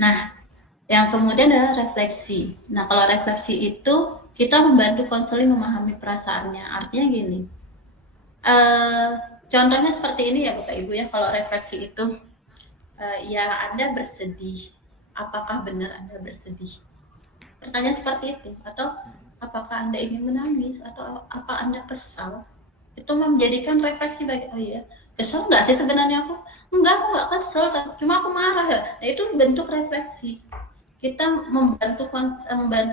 Nah, yang kemudian adalah refleksi. Nah, kalau refleksi itu kita membantu konseling memahami perasaannya. Artinya gini, contohnya seperti ini ya Bapak Ibu ya, kalau refleksi itu, ya Anda bersedih, apakah benar Anda bersedih? Pertanyaan seperti itu. Atau apakah Anda ingin menangis? Atau apa Anda kesal? Itu menjadikan refleksi bagi, oh iya, kesel nggak sih sebenarnya aku? Enggak, aku nggak kesel, cuma aku marah ya. Nah, itu bentuk refleksi. Kita membantu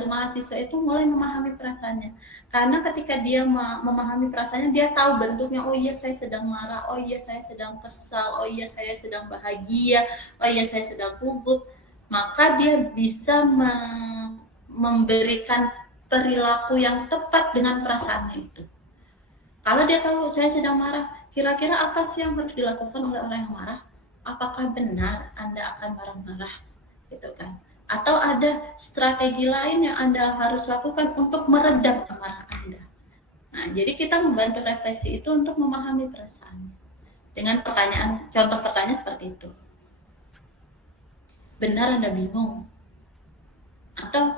mahasiswa itu mulai memahami perasaannya, karena ketika dia memahami perasaannya, dia tahu bentuknya, oh iya saya sedang marah, oh iya saya sedang kesal, oh iya saya sedang bahagia, oh iya saya sedang gugup, maka dia bisa memberikan perilaku yang tepat dengan perasaannya itu. Kalau dia tahu saya sedang marah, kira-kira apa sih yang harus dilakukan oleh orang yang marah? Apakah benar Anda akan marah-marah gitu kan? Atau ada strategi lain yang Anda harus lakukan untuk meredam amarah Anda. Nah, jadi kita membantu refleksi itu untuk memahami perasaan. Dengan contoh pertanyaan seperti itu. Benar Anda bingung? Atau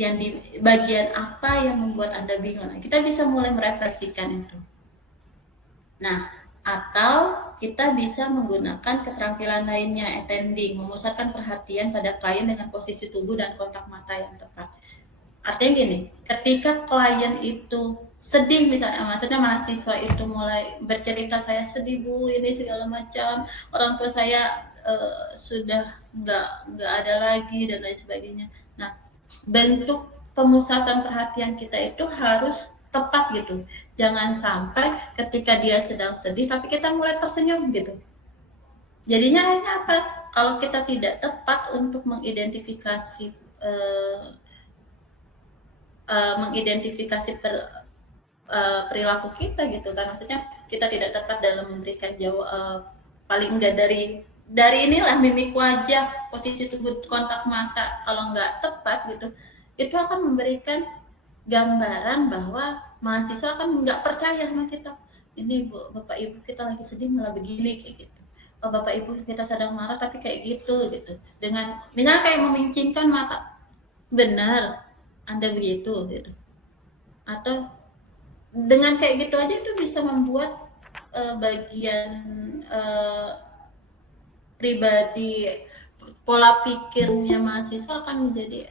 yang di bagian apa yang membuat Anda bingung? Nah, kita bisa mulai merefleksikan itu. Nah, atau kita bisa menggunakan keterampilan lainnya, attending, memusatkan perhatian pada klien dengan posisi tubuh dan kontak mata yang tepat. Artinya gini, ketika klien itu sedih, misalnya, maksudnya mahasiswa itu mulai bercerita, saya sedih Bu, ini segala macam, orang tua saya sudah nggak ada lagi dan lain sebagainya. Nah, bentuk pemusatan perhatian kita itu harus tepat gitu. Jangan sampai ketika dia sedang sedih tapi kita mulai tersenyum gitu. Jadinya akhirnya apa? Kalau kita tidak tepat untuk mengidentifikasi perilaku kita gitu kan, maksudnya kita tidak tepat dalam memberikan paling enggak dari inilah mimik wajah, posisi tubuh, kontak mata, kalau nggak tepat gitu, itu akan memberikan gambaran bahwa mahasiswa akan nggak percaya sama kita. Ini Bu, Bapak Ibu kita lagi sedih malah begini kayak gitu. Oh, Bapak Ibu kita sedang marah tapi kayak gitu. Dengan misalnya kayak memincingkan mata. Benar, Anda begitu gitu. Atau dengan kayak gitu aja itu bisa membuat bagian pribadi, pola pikirnya mahasiswa akan menjadi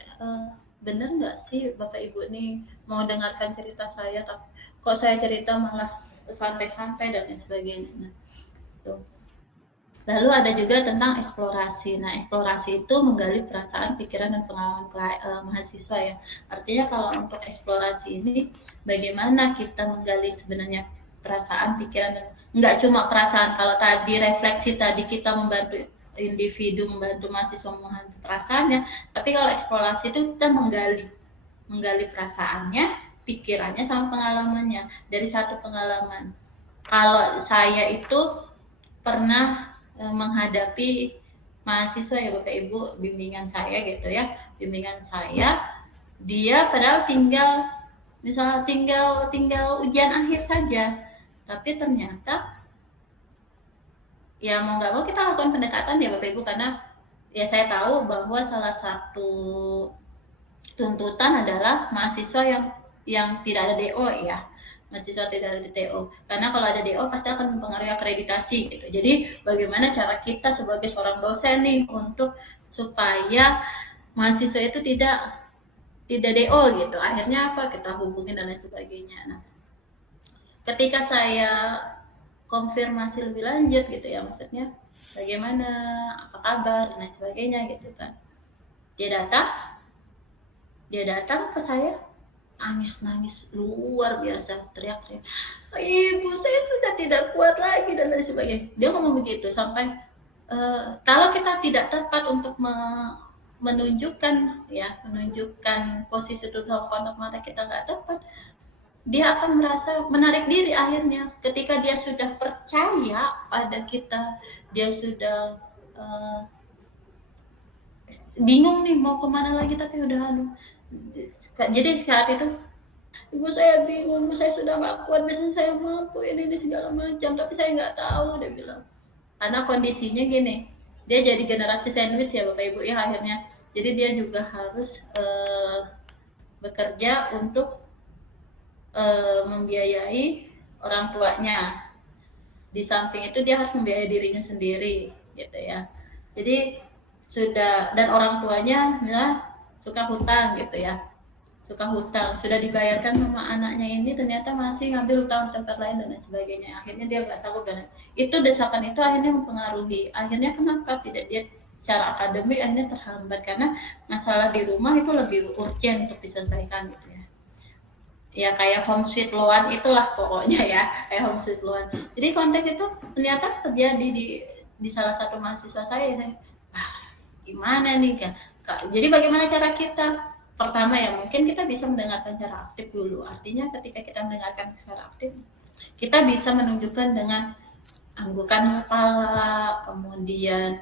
benar nggak sih Bapak Ibu nih mau dengarkan cerita saya, tapi kok saya cerita malah santai-santai dan lain sebagainya. Nah, tuh. Lalu ada juga tentang eksplorasi. Nah, eksplorasi itu menggali perasaan, pikiran, dan pengalaman mahasiswa ya. Artinya kalau untuk eksplorasi ini, bagaimana kita menggali sebenarnya perasaan, pikiran, dan nggak cuma perasaan. Kalau tadi refleksi tadi kita membantu individu, membantu mahasiswa memahami perasaannya, tapi kalau eksplorasi itu kita menggali perasaannya, pikirannya, sama pengalamannya. Dari satu pengalaman, kalau saya itu pernah menghadapi mahasiswa ya Bapak Ibu, bimbingan saya gitu ya, dia padahal tinggal ujian akhir saja, tapi ternyata ya mau nggak mau kita lakukan pendekatan ya Bapak Ibu, karena ya saya tahu bahwa salah satu tuntutan adalah mahasiswa yang tidak ada DO ya, mahasiswa tidak ada DO, karena kalau ada DO pasti akan mempengaruhi akreditasi gitu. Jadi bagaimana cara kita sebagai seorang dosen nih untuk supaya mahasiswa itu tidak DO gitu. Akhirnya apa? Kita hubungin dan lain sebagainya. Nah, ketika saya konfirmasi lebih lanjut gitu ya, maksudnya bagaimana, apa kabar dan lain sebagainya gitu kan. Dia datang ke saya nangis luar biasa, teriak-teriak, "Ibu, saya sudah tidak kuat lagi," dan lain sebagainya. Dia ngomong begitu sampai kalau kita tidak tepat untuk menunjukkan posisi tulang kontak mata kita nggak tepat, dia akan merasa menarik diri akhirnya. Ketika dia sudah percaya pada kita, dia sudah bingung nih mau kemana lagi tapi udah jadi saat itu, "Ibu saya bingung, ibu saya sudah nggak kuat, biasanya saya mampu ini segala macam, tapi saya nggak tahu," dia bilang. Karena kondisinya gini, dia jadi generasi sandwich ya Bapak Ibu ya akhirnya. Jadi dia juga harus bekerja untuk membiayai orang tuanya. Di samping itu dia harus membiayai dirinya sendiri gitu ya. Jadi dan orang tuanya ya suka hutang gitu ya. Sudah dibayarkan sama anaknya ini, ternyata masih ngambil hutang tempat lain dan lain sebagainya. Akhirnya dia nggak sanggup, dan itu desakan itu akhirnya mempengaruhi. Akhirnya kenapa tidak dia secara akademik akhirnya terhambat karena masalah di rumah itu lebih urgent untuk diselesaikan gitu ya. Ya kayak home sweet loan itulah pokoknya ya, kayak home sweet loan. Jadi konteks itu ternyata terjadi di salah satu mahasiswa saya. Gimana nih Kak? Jadi bagaimana cara kita? Pertama ya mungkin kita bisa mendengarkan secara aktif dulu. Artinya ketika kita mendengarkan secara aktif, kita bisa menunjukkan dengan anggukan kepala, kemudian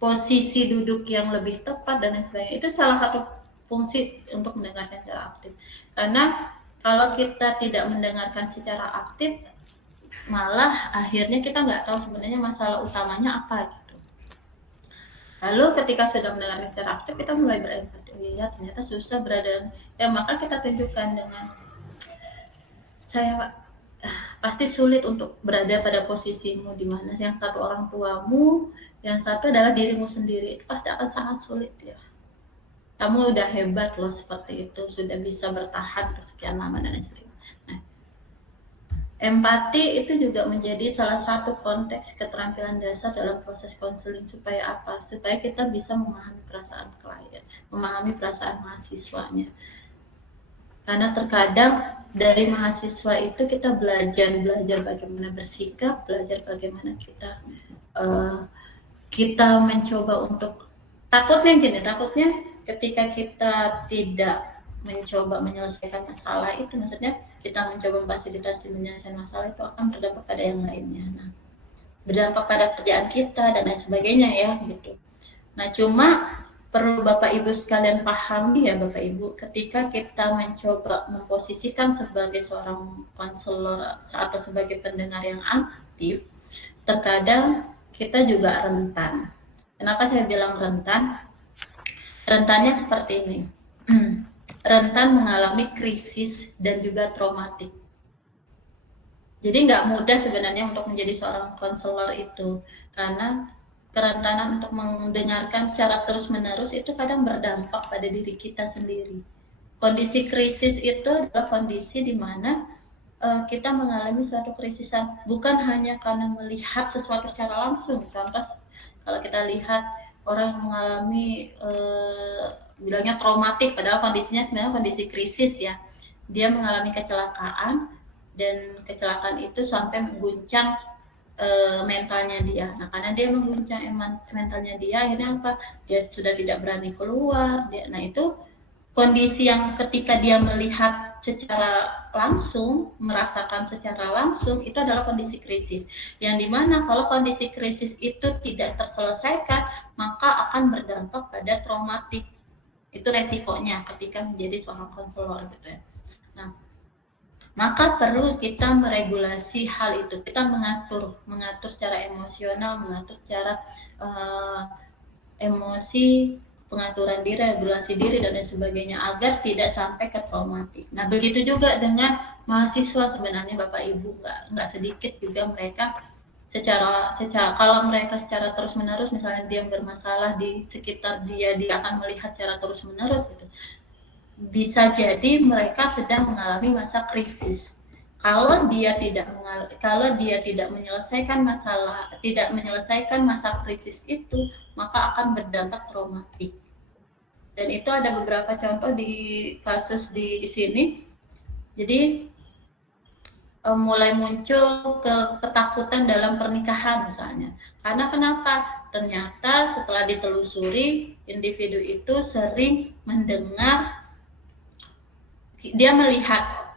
posisi duduk yang lebih tepat dan lain sebagainya. Itu salah satu fungsi untuk mendengarkan secara aktif. Karena kalau kita tidak mendengarkan secara aktif, malah akhirnya kita nggak tahu sebenarnya masalah utamanya apa gitu. Lalu ketika sudah mendengarkan secara aktif, kita mulai berempati. Oh iya, ternyata susah berada. Ya maka kita tunjukkan dengan saya pasti sulit untuk berada pada posisimu di mana yang satu orang tuamu, yang satu adalah dirimu sendiri. Itu pasti akan sangat sulit ya. Kamu udah hebat loh seperti itu, sudah bisa bertahan sekian lama dan lain sebagainya. Nah, empati itu juga menjadi salah satu konteks keterampilan dasar dalam proses konseling. Supaya apa? Supaya kita bisa memahami perasaan klien, memahami perasaan mahasiswanya. Karena terkadang dari mahasiswa itu kita belajar bagaimana bersikap, belajar bagaimana kita mencoba untuk takutnya ketika kita tidak mencoba menyelesaikan masalah itu, maksudnya kita mencoba memfasilitasi menyelesaikan masalah itu akan berdampak pada yang lainnya. Nah, berdampak pada kerjaan kita dan lain sebagainya ya gitu. Nah, cuma perlu Bapak Ibu sekalian pahami ya Bapak Ibu, ketika kita mencoba memposisikan sebagai seorang konselor atau sebagai pendengar yang aktif, terkadang kita juga rentan. Kenapa saya bilang rentan? Rentannya seperti ini. Rentan mengalami krisis dan juga traumatik. Jadi nggak mudah sebenarnya untuk menjadi seorang konselor itu, karena kerentanan untuk mendengarkan cara terus-menerus itu kadang berdampak pada diri kita sendiri. Kondisi krisis itu adalah kondisi di mana kita mengalami suatu krisisan, bukan hanya karena melihat sesuatu secara langsung. Contoh, kalau kita lihat orang mengalami bilangnya traumatik, padahal kondisinya sebenarnya kondisi krisis ya. Dia mengalami kecelakaan, dan kecelakaan itu sampai mengguncang mentalnya dia. Nah, karena dia mengguncang mentalnya dia, akhirnya apa? Dia sudah tidak berani keluar. Nah, itu kondisi yang ketika dia melihat secara langsung, merasakan secara langsung, itu adalah kondisi krisis. Yang dimana kalau kondisi krisis itu tidak terselesaikan, maka akan berdampak pada traumatik. Itu resikonya ketika menjadi seorang konselor gitu ya. Nah, maka perlu kita meregulasi hal itu. Kita mengatur secara emosional, mengatur secara emosi, pengaturan diri, regulasi diri dan lain sebagainya agar tidak sampai ke traumatik. Nah, begitu juga dengan mahasiswa sebenarnya Bapak Ibu, nggak sedikit juga mereka secara kalau mereka secara terus-menerus misalnya dia bermasalah di sekitar dia akan melihat secara terus-menerus gitu. Bisa jadi mereka sedang mengalami masa krisis. Kalau dia tidak menyelesaikan masa krisis itu, maka akan berdampak traumatik. Dan itu ada beberapa contoh di kasus di sini. Jadi mulai muncul ketakutan dalam pernikahan misalnya. Karena kenapa? Ternyata setelah ditelusuri, individu itu sering mendengar, dia melihat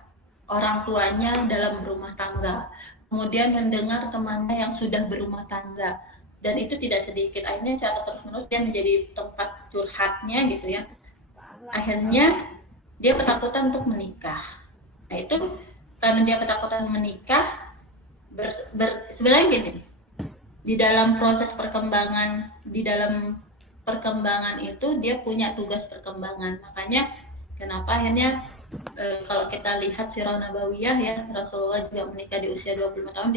orang tuanya dalam berumah tangga, kemudian mendengar temannya yang sudah berumah tangga, dan itu tidak sedikit. Akhirnya cara terus-menerus dia menjadi tempat curhatnya gitu ya. Akhirnya dia ketakutan untuk menikah. Nah itu karena dia ketakutan menikah, sebenarnya gini, di dalam proses perkembangan, itu dia punya tugas perkembangan. Makanya kenapa akhirnya kalau kita lihat Sirah Nabawiyah ya, Rasulullah juga menikah di usia 25 tahun,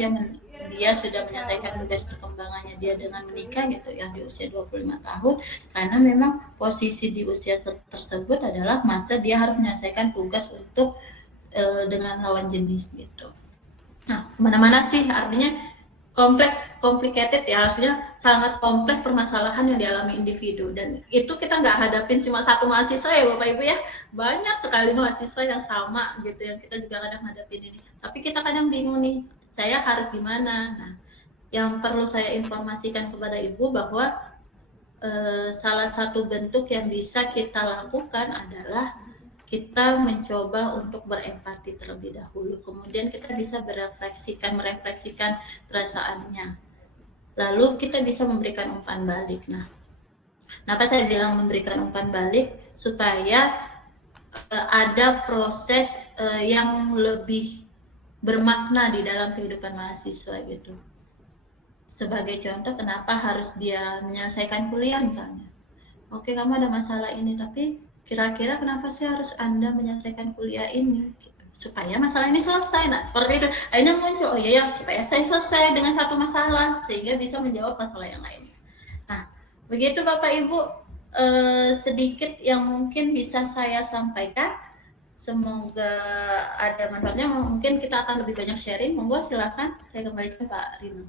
dia sudah menyelesaikan tugas perkembangannya dia dengan menikah gitu ya di usia 25 tahun, karena memang posisi di usia tersebut adalah masa dia harus menyelesaikan tugas untuk dengan lawan jenis gitu. Nah, mana-mana sih artinya complicated ya, artinya sangat kompleks permasalahan yang dialami individu, dan itu kita nggak hadapin cuma satu mahasiswa ya Bapak Ibu ya, banyak sekali mahasiswa yang sama gitu yang kita juga kadang hadapin ini, tapi kita kadang bingung nih, saya harus gimana. Nah, yang perlu saya informasikan kepada Ibu bahwa salah satu bentuk yang bisa kita lakukan adalah kita mencoba untuk berempati terlebih dahulu, kemudian kita bisa merefleksikan perasaannya, lalu kita bisa memberikan umpan balik. Nah, kenapa saya bilang memberikan umpan balik? Supaya ada proses yang lebih bermakna di dalam kehidupan mahasiswa gitu. Sebagai contoh, kenapa harus dia menyelesaikan kuliah misalnya? Oke, kamu ada masalah ini, tapi kira-kira kenapa sih harus Anda menyelesaikan kuliah ini? Supaya masalah ini selesai. Nah, seperti itu. Akhirnya muncul, oh iya ya, supaya saya selesai dengan satu masalah, sehingga bisa menjawab masalah yang lain. Nah, begitu Bapak Ibu, sedikit yang mungkin bisa saya sampaikan. Semoga ada manfaatnya. Mungkin kita akan lebih banyak sharing. Monggo silakan, saya kembalikan Pak Rino.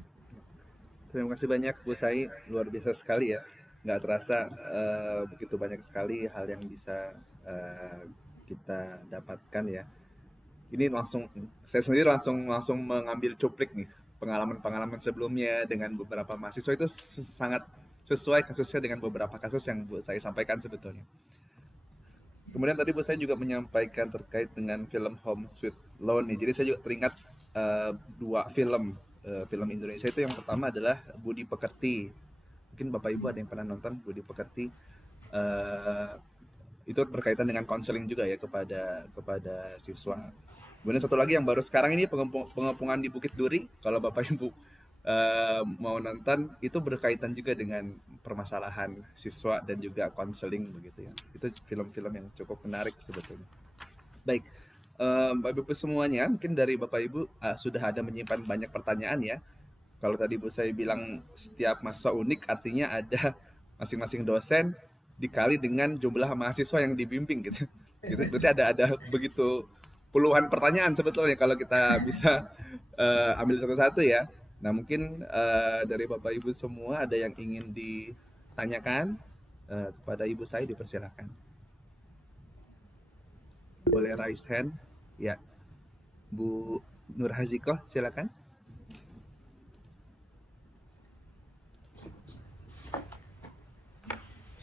Terima kasih banyak Bu Sai, luar biasa sekali ya. Nggak terasa begitu banyak sekali hal yang bisa kita dapatkan ya. Ini saya sendiri langsung mengambil cuplik nih pengalaman sebelumnya dengan beberapa mahasiswa, itu sangat sesuai kasusnya dengan beberapa kasus yang Bu Sai sampaikan sebetulnya. Kemudian tadi Bu Sai juga menyampaikan terkait dengan film Home Sweet Loan nih. Jadi saya juga teringat dua film Indonesia itu. Yang pertama adalah Budi Pekerti. Mungkin Bapak Ibu ada yang pernah nonton Budi Pekerti. Itu berkaitan dengan konseling juga ya kepada siswa. Kemudian satu lagi yang baru sekarang ini, pengepungan di Bukit Duri. Kalau Bapak Ibu mau nonton, itu berkaitan juga dengan permasalahan siswa dan juga konseling begitu ya. Itu film-film yang cukup menarik sebetulnya. Baik, Bapak Ibu semuanya, mungkin dari Bapak Ibu sudah ada menyimpan banyak pertanyaan ya. Kalau tadi Bu saya bilang setiap mahasiswa unik, artinya ada masing-masing dosen dikali dengan jumlah mahasiswa yang dibimbing gitu. Berarti ada begitu puluhan pertanyaan sebetulnya kalau kita bisa ambil satu-satu ya. Nah, mungkin dari Bapak Ibu semua ada yang ingin ditanyakan kepada Ibu saya, dipersilakan. Boleh raise hand ya. Bu Nur Hazikoh, silakan.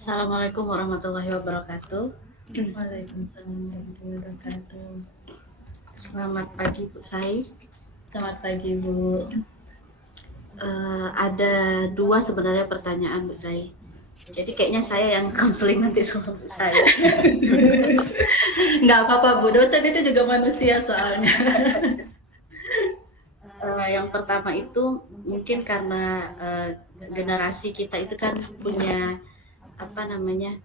Assalamualaikum warahmatullahi wabarakatuh. Waalaikumsalam warahmatullahi wabarakatuh. Selamat pagi Bu Sai. Selamat pagi Bu. Ada dua sebenarnya pertanyaan Bu Sai. Jadi kayaknya saya yang konseling nanti sama Bu Sai. Nggak apa-apa Bu, dosen itu juga manusia soalnya. Yang pertama itu mungkin karena generasi kita itu kan punya apa namanya,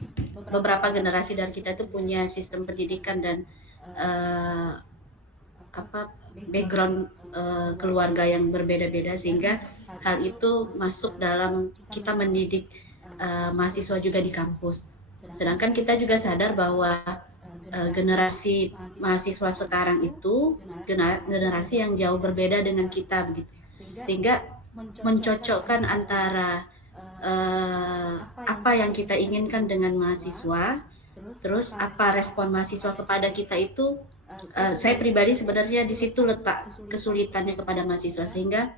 beberapa generasi dari kita itu punya sistem pendidikan dan eh, apa background keluarga yang berbeda-beda, sehingga hal itu masuk dalam kita mendidik mahasiswa juga di kampus. Sedangkan kita juga sadar bahwa generasi mahasiswa sekarang itu generasi yang jauh berbeda dengan kita begitu, sehingga mencocokkan antara apa yang kita inginkan dengan mahasiswa, terus apa respon mahasiswa kepada kita itu, saya pribadi sebenarnya di situ letak kesulitannya kepada mahasiswa, sehingga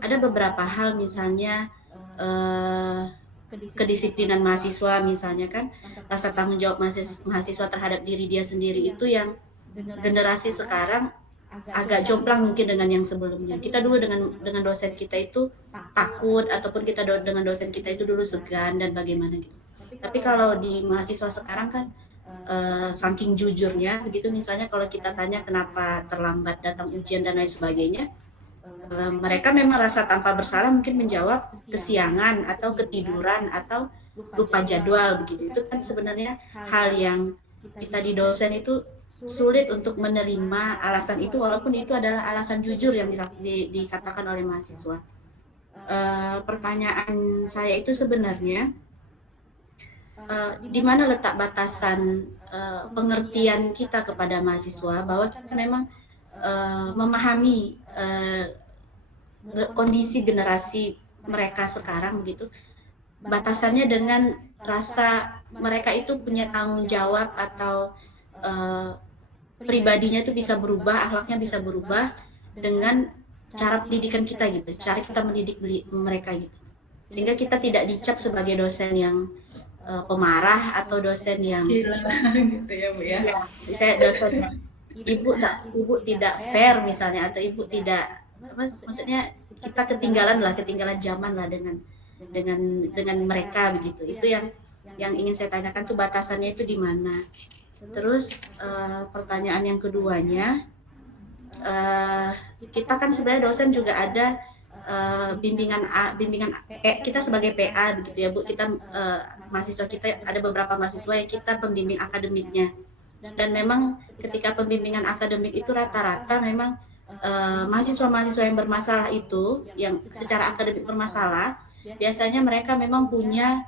ada beberapa hal misalnya kedisiplinan mahasiswa misalnya kan, rasa tanggung jawab mahasiswa terhadap diri dia sendiri itu yang generasi sekarang agak jomplang mungkin dengan yang sebelumnya. Kita dulu dengan dosen kita itu takut, ataupun kita dengan dosen kita itu dulu segan dan bagaimana gitu. Tapi kalau di mahasiswa sekarang kan saking jujurnya begitu, misalnya kalau kita tanya kenapa terlambat datang ujian dan lain sebagainya, mereka memang rasa tanpa bersalah mungkin menjawab kesiangan atau ketiduran atau lupa jadwal begitu. Itu kan sebenarnya hal yang kita di dosen itu sulit untuk menerima alasan itu, walaupun itu adalah alasan jujur yang dikatakan oleh mahasiswa. Pertanyaan saya itu sebenarnya di mana letak batasan pengertian kita kepada mahasiswa, bahwa kita memang memahami kondisi generasi mereka sekarang begitu, batasannya dengan rasa mereka itu punya tanggung jawab atau pribadinya itu bisa berubah, akhlaknya bisa berubah dengan cara pendidikan kita gitu, cara kita mendidik mereka gitu, sehingga kita tidak dicap sebagai dosen yang pemarah atau dosen yang Gila gitu ya Bu ya. saya dosen ibu tidak fair misalnya, atau ibu tidak maksudnya kita ketinggalan zaman lah dengan mereka begitu. Itu yang ingin saya tanyakan tuh, batasannya itu di mana. Terus pertanyaan yang keduanya, kita kan sebenarnya dosen juga ada bimbingan kita sebagai PA begitu ya Bu. Kita mahasiswa kita ada beberapa mahasiswa yang kita pembimbing akademiknya, dan memang ketika pembimbingan akademik itu rata-rata memang mahasiswa-mahasiswa yang bermasalah itu, yang secara akademik bermasalah, biasanya mereka memang punya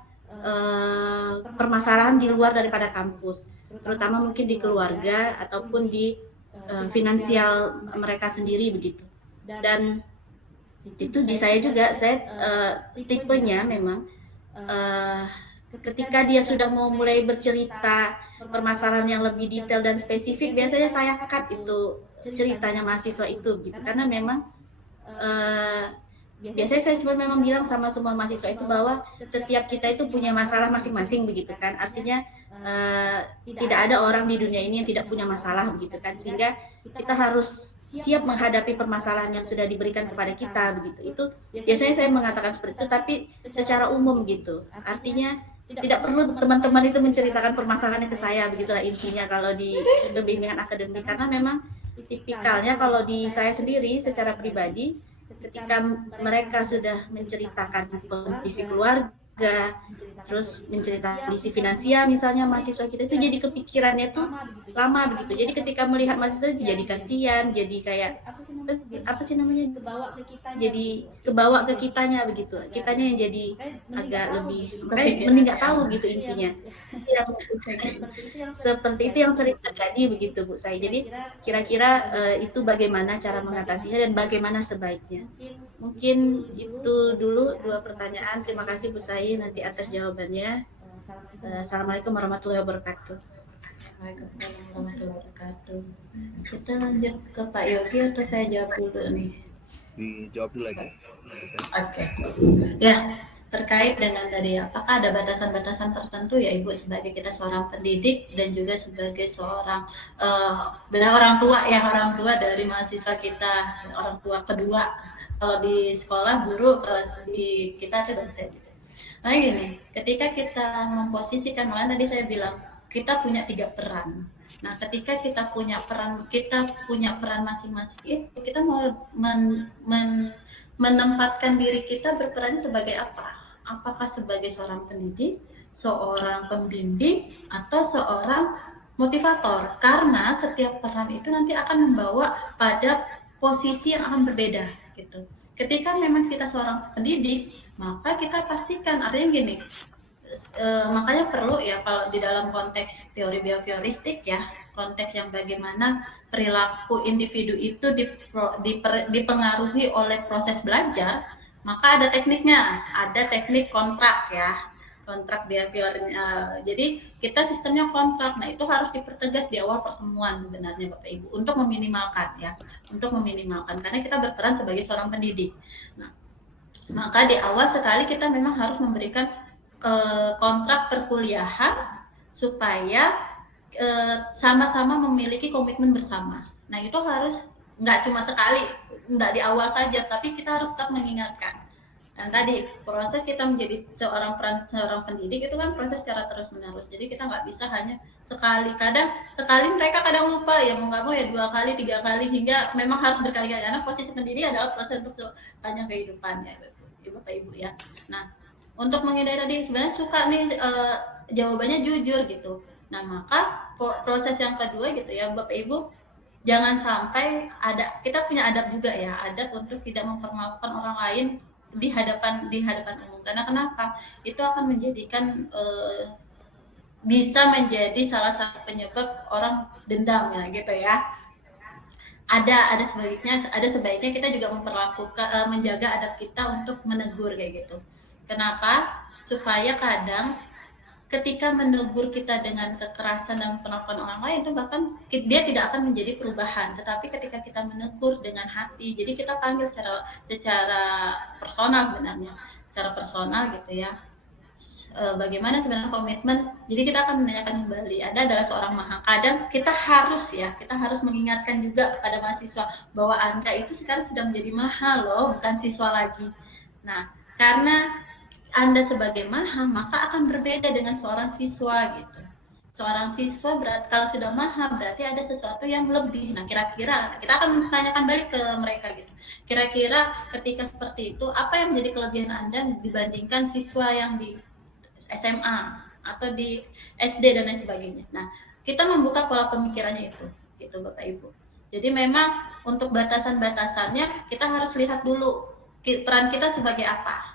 permasalahan di luar daripada kampus, terutama mungkin di keluarga ataupun di finansial mereka sendiri begitu. Dan itu di saya juga, saya tipenya memang ketika dia sudah mau mulai bercerita permasalahan yang lebih detail dan spesifik, biasanya saya cut itu ceritanya mahasiswa itu gitu, karena memang biasanya saya cuma memang bilang sama semua mahasiswa itu bahwa setiap kita itu punya masalah masing-masing begitu kan, artinya tidak ada orang di dunia ini yang tidak punya masalah begitu kan, sehingga kita harus siap menghadapi permasalahan yang sudah diberikan kepada kita begitu. Itu biasanya saya mengatakan seperti itu, tapi secara umum gitu, artinya tidak perlu teman-teman itu menceritakan permasalahannya ke saya, begitulah intinya kalau di bimbingan akademik. Karena memang tipikalnya kalau di saya sendiri secara pribadi, ketika mereka sudah menceritakan kondisi keluarga, terus menceritakan kondisi finansial misalnya mahasiswa kita itu, jadi kepikirannya tuh lama begitu. Jadi ketika melihat mahasiswa itu jadi kasihan, jadi kayak apa sih namanya, jadi kebawa ke kitanya begitu, kitanya yang jadi agak lebih, makanya mending nggak tahu gitu intinya. Yang seperti itu yang sering terjadi begitu Bu saya. Jadi kira-kira itu bagaimana cara mengatasinya dan bagaimana sebaiknya. Mungkin itu dulu 2 pertanyaan. Terima kasih Bu Sai nanti atas jawabannya. Assalamualaikum warahmatullahi wabarakatuh. Waalaikumsalam warahmatullahi wabarakatuh. Kita lanjut ke Pak Yogi atau saya jawab dulu nih? Dijawab dulu aja. Oke. Ya, terkait dengan tadi, apakah ada batasan-batasan tertentu ya Ibu sebagai kita seorang pendidik dan juga sebagai seorang orang tua dari mahasiswa kita, orang tua kedua. Kalau di sekolah guru, kalau di kita itu dosen. Nah gini, ketika kita memposisikan, makanya tadi saya bilang kita punya 3 peran. Nah, ketika kita punya peran masing-masing, kita mau menempatkan diri kita berperan sebagai apa? Apakah sebagai seorang pendidik, seorang pembimbing, atau seorang motivator? Karena setiap peran itu nanti akan membawa pada posisi yang akan berbeda gitu. Ketika memang kita seorang pendidik, maka kita pastikan, artinya gini, makanya perlu ya kalau di dalam konteks teori behavioristik ya, konteks yang bagaimana perilaku individu itu dipengaruhi oleh proses belajar, maka ada tekniknya, ada teknik kontrak ya, kontrak behavior. Jadi kita sistemnya kontrak. Nah, itu harus dipertegas di awal pertemuan sebenarnya Bapak Ibu untuk meminimalkan ya, karena kita berperan sebagai seorang pendidik. Nah, maka di awal sekali kita memang harus memberikan kontrak perkuliahan supaya sama-sama memiliki komitmen bersama. Nah, itu harus nggak cuma sekali, nggak di awal saja, tapi kita harus tetap mengingatkan. Dan tadi proses kita menjadi seorang pendidik itu kan proses secara terus-menerus. Jadi kita nggak bisa hanya sekali. Sekali mereka kadang lupa ya, mau nggak mau ya 2 kali, 3 kali, hingga memang harus berkali-kali. Karena posisi pendidik adalah proses untuk sepanjang kehidupan ya, Bapak Ibu ya. Nah, untuk menghindari tadi sebenarnya suka nih jawabannya jujur gitu. Nah, maka proses yang kedua gitu ya Bapak Ibu, jangan sampai kita punya adab juga ya, adab untuk tidak mempermalukan orang lain di hadapan umum. Karena kenapa? Itu akan menjadikan bisa menjadi salah satu penyebab orang dendam ya gitu ya. Ada sebaiknya kita juga menjaga adab kita untuk menegur kayak gitu. Kenapa? Supaya kadang ketika menegur kita dengan kekerasan dan penolakan orang lain itu bahkan dia tidak akan menjadi perubahan. Tetapi ketika kita menegur dengan hati, jadi kita panggil secara personal sebenarnya, secara personal gitu ya. Bagaimana sebenarnya komitmen? Jadi kita akan menanyakan kembali, Anda adalah seorang mahasiswa. Kadang kita harus mengingatkan juga kepada mahasiswa bahwa Anda itu sekarang sudah menjadi mahal loh, bukan siswa lagi. Nah, karena Anda sebagai maha, maka akan berbeda dengan seorang siswa gitu. Seorang siswa kalau sudah maha berarti ada sesuatu yang lebih. Nah, kira-kira kita akan menanyakan balik ke mereka gitu. Kira-kira ketika seperti itu, apa yang menjadi kelebihan Anda dibandingkan siswa yang di SMA atau di SD dan lain sebagainya. Nah, kita membuka pola pemikirannya itu, gitu Bapak Ibu. Jadi memang untuk batasan-batasannya kita harus lihat dulu peran kita sebagai apa.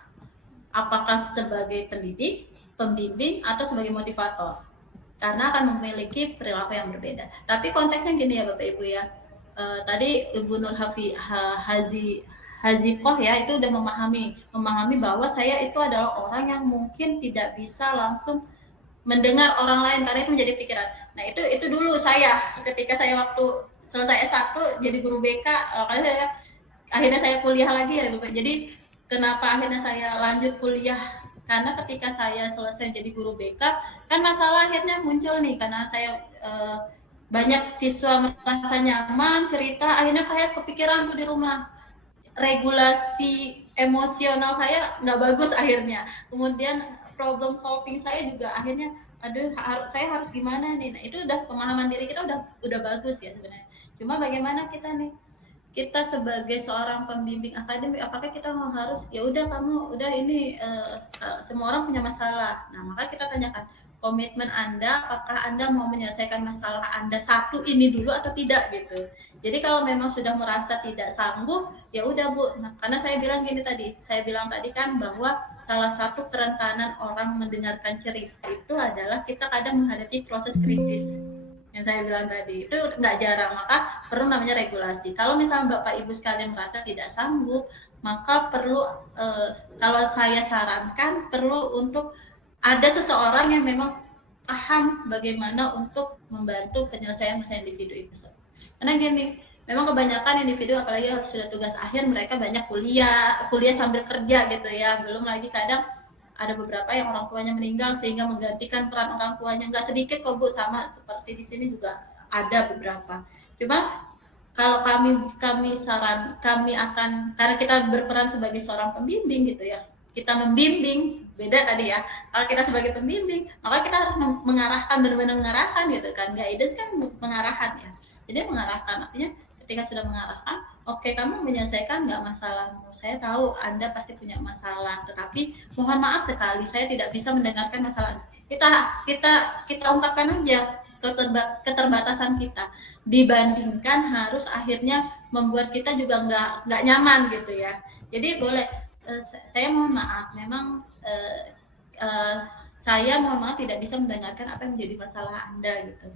Apakah sebagai pendidik, pembimbing, atau sebagai motivator? Karena akan memiliki perilaku yang berbeda. Tapi konteksnya gini ya Bapak Ibu ya. Tadi Ibu Nur Hazikoh ya itu udah memahami bahwa saya itu adalah orang yang mungkin tidak bisa langsung mendengar orang lain karena itu menjadi pikiran. Nah, itu dulu saya ketika saya waktu selesai S1 jadi guru BK, akhirnya saya kuliah lagi ya Bapak. Jadi kenapa akhirnya saya lanjut kuliah? Karena ketika saya selesai jadi guru BK, kan masalah akhirnya muncul nih karena saya banyak siswa merasa nyaman cerita, akhirnya kayak kepikiran tuh di rumah. Regulasi emosional saya nggak bagus akhirnya. Kemudian problem solving saya juga akhirnya, saya harus gimana nih? Nah, itu udah pemahaman diri kita udah bagus ya sebenarnya. Cuma bagaimana kita sebagai seorang pembimbing akademik, apakah kita harus ya udah kamu udah ini semua orang punya masalah. Nah, maka kita tanyakan komitmen Anda, apakah Anda mau menyelesaikan masalah Anda satu ini dulu atau tidak gitu. Jadi kalau memang sudah merasa tidak sanggup, ya udah Bu. Nah, karena saya bilang tadi kan bahwa salah satu kerentanan orang mendengarkan cerita itu adalah kita kadang menghadapi proses krisis. Yang saya bilang tadi itu nggak jarang, maka perlu namanya regulasi. Kalau misalnya Bapak Ibu sekalian merasa tidak sanggup, maka perlu kalau saya sarankan perlu untuk ada seseorang yang memang paham bagaimana untuk membantu penyelesaian masalah individu itu. Karena gini, memang kebanyakan individu apalagi sudah tugas akhir mereka banyak kuliah sambil kerja gitu ya. Belum lagi kadang ada beberapa yang orang tuanya meninggal sehingga menggantikan peran orang tuanya. Nggak sedikit kok Bu, sama seperti di sini juga ada beberapa. Cuma kalau kami akan, karena kita berperan sebagai seorang pembimbing gitu ya, kita membimbing, beda tadi ya. Kalau kita sebagai pembimbing, maka kita harus mengarahkan, benar-benar mengarahkan gitu kan. Guidance kan mengarahkan ya. Jadi mengarahkan, artinya ketika sudah mengarahkan, oke, kamu menyelesaikan nggak masalahmu. Saya tahu Anda pasti punya masalah, tetapi mohon maaf sekali saya tidak bisa mendengarkan masalah. Kita ungkapkan aja keterbatasan kita, dibandingkan harus akhirnya membuat kita juga nggak nyaman gitu ya. Jadi boleh, saya mohon maaf, memang saya mohon maaf tidak bisa mendengarkan apa yang menjadi masalah Anda gitu.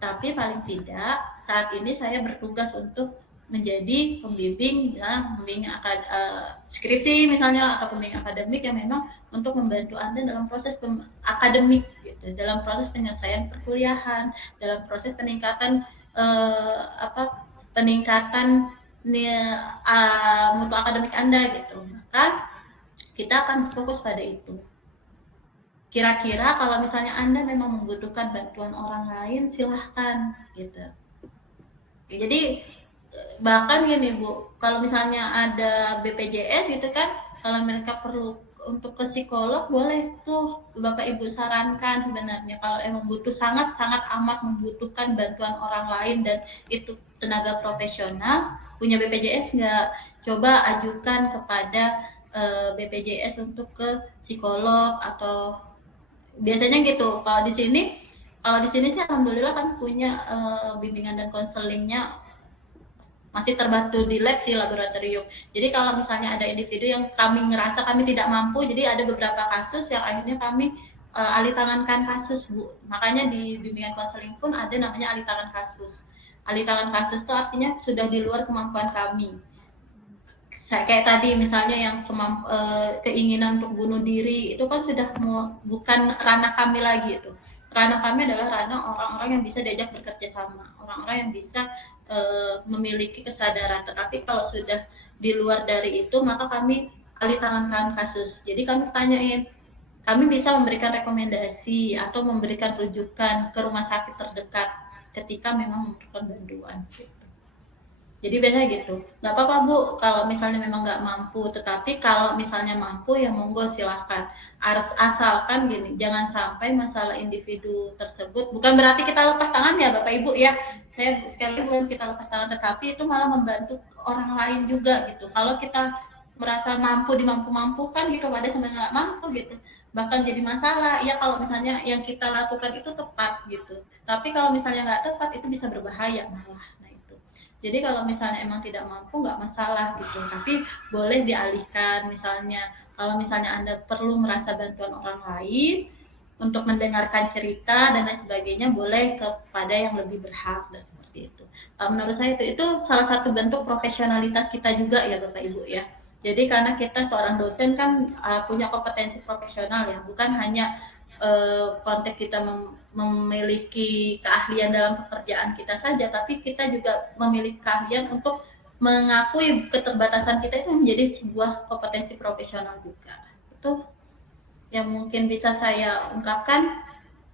Tapi paling tidak saat ini saya bertugas untuk menjadi pembimbing ya, pembimbing skripsi misalnya atau pembimbing akademik yang memang untuk membantu Anda dalam proses akademik gitu, dalam proses penyelesaian perkuliahan, dalam proses peningkatan peningkatan mutu akademik Anda gitu. Maka kita akan fokus pada itu. Kira-kira kalau misalnya Anda memang membutuhkan bantuan orang lain, silahkan gitu. Jadi bahkan gini Bu, kalau misalnya ada BPJS gitu kan, kalau mereka perlu untuk ke psikolog, boleh tuh Bapak Ibu sarankan sebenarnya kalau emang butuh, sangat-sangat amat membutuhkan bantuan orang lain dan itu tenaga profesional, punya BPJS nggak? Coba ajukan kepada BPJS untuk ke psikolog atau biasanya gitu. Kalau di sini sih alhamdulillah kan punya bimbingan dan konselingnya masih terbantu di lab sih, laboratorium. Jadi kalau misalnya ada individu yang kami ngerasa kami tidak mampu, jadi ada beberapa kasus yang akhirnya kami alih tangankan kasus Bu. Makanya di bimbingan konseling pun ada namanya alih tangan kasus. Alih tangan kasus itu artinya sudah di luar kemampuan kami. Kayak tadi misalnya yang keinginan untuk bunuh diri itu kan sudah bukan ranah kami lagi itu. Ranah kami adalah ranah orang-orang yang bisa diajak bekerja sama, orang-orang yang bisa memiliki kesadaran. Tetapi kalau sudah di luar dari itu, maka kami alih tangankan kasus. Jadi kami tanyain, kami bisa memberikan rekomendasi atau memberikan rujukan ke rumah sakit terdekat ketika memang membutuhkan bantuan. Jadi biasanya gitu, nggak apa-apa Bu kalau misalnya memang nggak mampu, tetapi kalau misalnya mampu ya monggo silahkan. Asalkan gini, jangan sampai masalah individu tersebut, bukan berarti kita lepas tangan ya Bapak Ibu ya, saya sekali bukan kita lepas tangan, tetapi itu malah membantu orang lain juga gitu. Kalau kita merasa mampu dimampu-mampukan gitu, pada sebenarnya nggak mampu gitu, bahkan jadi masalah ya kalau misalnya yang kita lakukan itu tepat gitu. Tapi kalau misalnya nggak tepat itu bisa berbahaya malah. Jadi kalau misalnya emang tidak mampu nggak masalah gitu, tapi boleh dialihkan. Misalnya kalau misalnya Anda perlu merasa bantuan orang lain untuk mendengarkan cerita dan lain sebagainya, boleh kepada yang lebih berhak dan seperti itu. Menurut saya itu salah satu bentuk profesionalitas kita juga ya Bapak Ibu ya. Jadi karena kita seorang dosen kan punya kompetensi profesional ya, bukan hanya konteks kita memiliki keahlian dalam pekerjaan kita saja, tapi kita juga memiliki keahlian untuk mengakui keterbatasan kita itu menjadi sebuah kompetensi profesional juga. Itu yang mungkin bisa saya ungkapkan,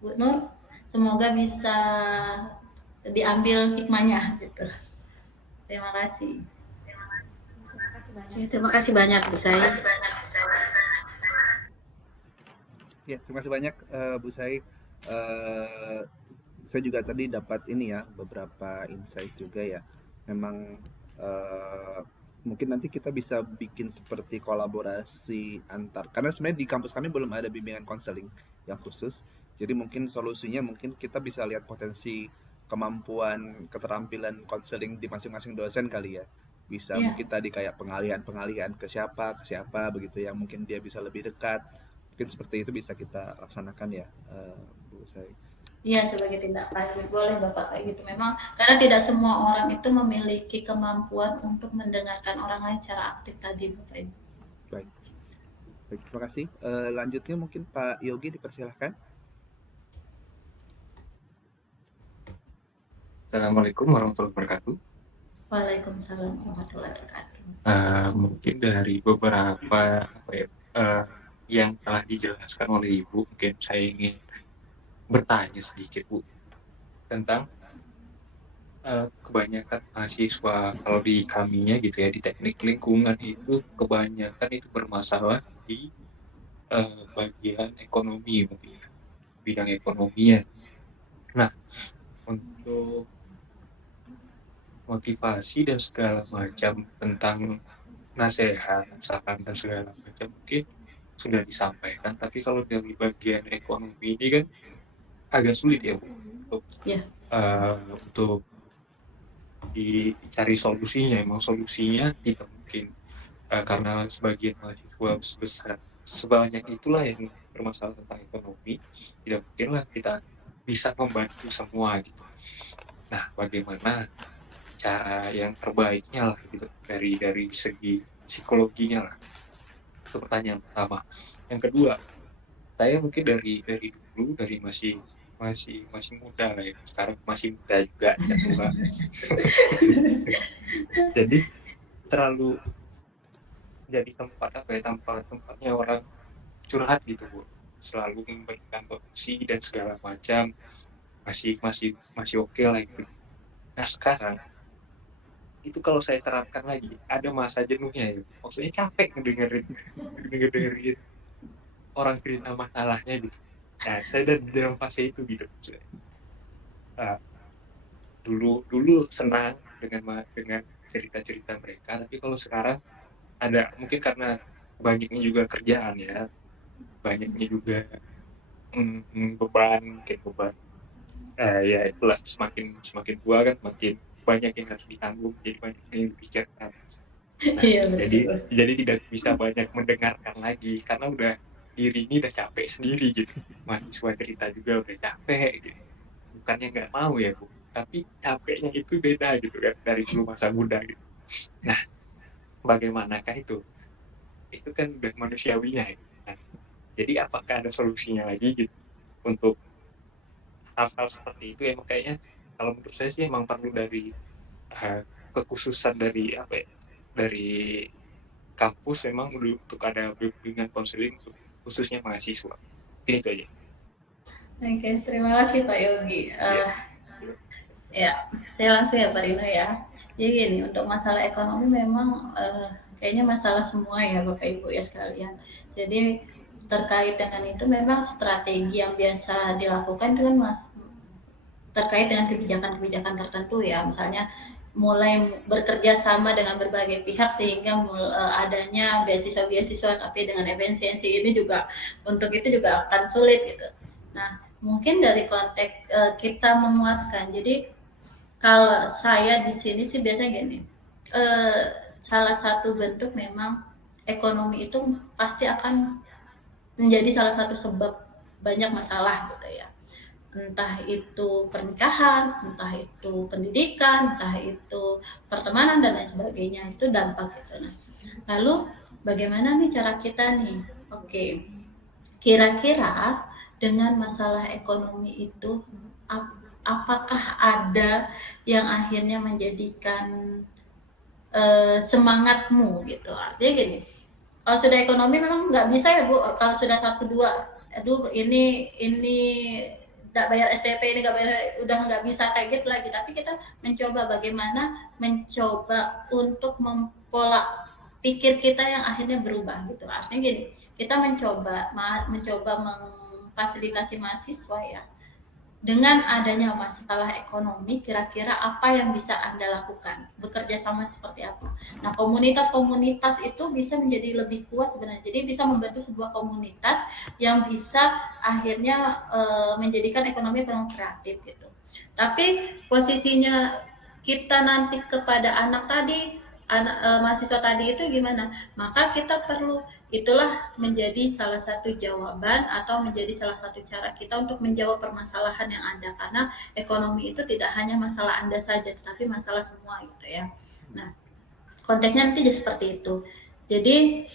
Bu Nur. Semoga bisa diambil hikmahnya gitu. Terima kasih. Terima kasih banyak Bu Sai. Ya, terima kasih banyak Bu Sai. Saya juga tadi dapat ini ya, beberapa insight juga ya. Memang mungkin nanti kita bisa bikin seperti kolaborasi antar, karena sebenarnya di kampus kami belum ada bimbingan konseling yang khusus. Jadi mungkin solusinya mungkin kita bisa lihat potensi kemampuan keterampilan konseling di masing-masing dosen kali ya. Bisa mungkin tadi kayak pengalihan ke siapa begitu ya, mungkin dia bisa lebih dekat. Mungkin seperti itu bisa kita laksanakan ya, Bu Sai. Iya, sebagai tindak lanjut boleh Bapak kayak gitu. Memang karena tidak semua orang itu memiliki kemampuan untuk mendengarkan orang lain secara aktif tadi Bapak Ibu. Baik, terima kasih. Lanjutnya mungkin Pak Yogi dipersilahkan. Assalamualaikum warahmatullahi wabarakatuh. Waalaikumsalam warahmatullahi wabarakatuh. Mungkin dari beberapa yang telah dijelaskan oleh Ibu, mungkin saya ingin bertanya sedikit Bu tentang kebanyakan mahasiswa kalau di kaminya gitu ya, di teknik lingkungan itu kebanyakan itu bermasalah di bagian ekonomi mungkin ya, bidang ekonominya. Nah, untuk motivasi dan segala macam tentang nasihat, saran dan segala macam mungkin sudah disampaikan, tapi kalau dari bagian ekonomi ini kan agak sulit ya Bu, untuk Ya. untuk dicari solusinya. Emang solusinya tidak mungkin karena sebagian mahasiswa sebesar sebanyak itulah yang bermasalah tentang ekonomi, tidak mungkinlah kita bisa membantu semua gitu. Nah, bagaimana cara yang terbaiknya lah gitu dari segi psikologinya lah. Itu pertanyaan pertama. Yang kedua, saya mungkin dari dulu dari masih muda lah ya. Sekarang masih muda juga, tidak tua. Jadi terlalu jadi tempat apa ya, tempatnya orang curhat gitu Bu, selalu memberikan solusi dan segala macam, masih oke lah itu. Nah sekarang itu kalau saya terapkan lagi ada masa jenuhnya ya, maksudnya capek ngedengerin orang cerita masalahnya gitu. Nah saya dalam fase itu gitu. Uh, dulu senang dengan cerita-cerita mereka, tapi kalau sekarang ada mungkin karena banyaknya juga kerjaan ya, banyaknya juga beban kayak beban ya itulah, semakin tua kan makin banyak yang harus ditanggung, jadi banyak yang dipikirkan. Nah, Iya, jadi tidak bisa banyak mendengarkan lagi karena udah diri ini udah capek sendiri gitu. Mahasiswa cerita juga udah capek gitu. Bukannya nggak mau ya Bu, tapi capeknya itu beda gitu kan dari dulu masa muda gitu. Nah, bagaimanakah itu? Itu kan udah manusiawinya ya. Nah, jadi apakah ada solusinya lagi gitu untuk hal-hal seperti itu? Emang kayaknya kalau menurut saya sih emang perlu dari kekhususan dari apa ya, dari kampus memang untuk ada bimbingan konseling khususnya mahasiswa. Ini itu aja. Oke, terima kasih Pak Yogi. Ya. Ya, saya langsung ya Pak Rino ya. Jadi gini, untuk masalah ekonomi memang kayaknya masalah semua ya Bapak Ibu ya sekalian. Jadi terkait dengan itu memang strategi yang biasa dilakukan itu kan terkait dengan kebijakan-kebijakan tertentu ya, misalnya mulai bekerja sama dengan berbagai pihak sehingga adanya beasiswa-beasiswa, tapi dengan efisiensi ini juga untuk itu juga akan sulit gitu. Nah, mungkin dari konteks kita menguatkan. Jadi kalau saya di sini sih biasanya gini, salah satu bentuk memang ekonomi itu pasti akan menjadi salah satu sebab banyak masalah gitu ya. Entah itu pernikahan, entah itu pendidikan, entah itu pertemanan dan lain sebagainya, itu dampak gitu. Nah, lalu bagaimana nih cara kita nih? Oke, kira-kira dengan masalah ekonomi itu apakah ada yang akhirnya menjadikan semangatmu gitu? Artinya gini, kalau sudah ekonomi memang nggak bisa ya Bu, kalau sudah 1, 2, aduh ini nggak bayar SPP, ini nggak bayar, udah nggak bisa kayak gitu lagi. Tapi kita mencoba bagaimana mencoba untuk mempola pikir kita yang akhirnya berubah gitu. Artinya gini, kita mencoba memfasilitasi mahasiswa ya, dengan adanya masalah ekonomi, kira-kira apa yang bisa Anda lakukan? Bekerja sama seperti apa? Nah, komunitas-komunitas itu bisa menjadi lebih kuat sebenarnya. Jadi bisa membentuk sebuah komunitas yang bisa akhirnya menjadikan ekonomi kreatif gitu. Tapi posisinya kita nanti kepada anak tadi, mahasiswa tadi itu gimana? Maka kita perlu, itulah menjadi salah satu jawaban atau menjadi salah satu cara kita untuk menjawab permasalahan yang ada, karena ekonomi itu tidak hanya masalah Anda saja, tetapi masalah semua gitu ya. Nah, konteksnya nanti seperti itu. Jadi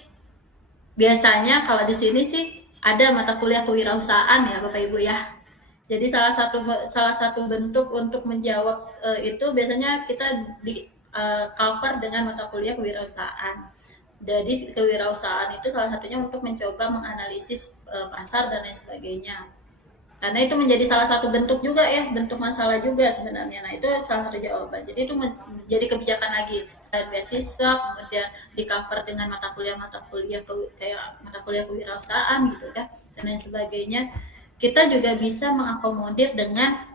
biasanya kalau di sini sih ada mata kuliah kewirausahaan ya Bapak Ibu ya. Jadi salah satu bentuk untuk menjawab itu biasanya kita di cover dengan mata kuliah kewirausahaan. Jadi kewirausahaan itu salah satunya untuk mencoba menganalisis pasar dan lain sebagainya. Karena itu menjadi salah satu bentuk juga ya, bentuk masalah juga sebenarnya. Nah, itu salah satu jawaban. Jadi itu menjadi kebijakan lagi. Selain beasiswa, kemudian di cover dengan mata kuliah kayak mata kuliah kewirausahaan gitu ya, dan lain sebagainya. Kita juga bisa mengakomodir dengan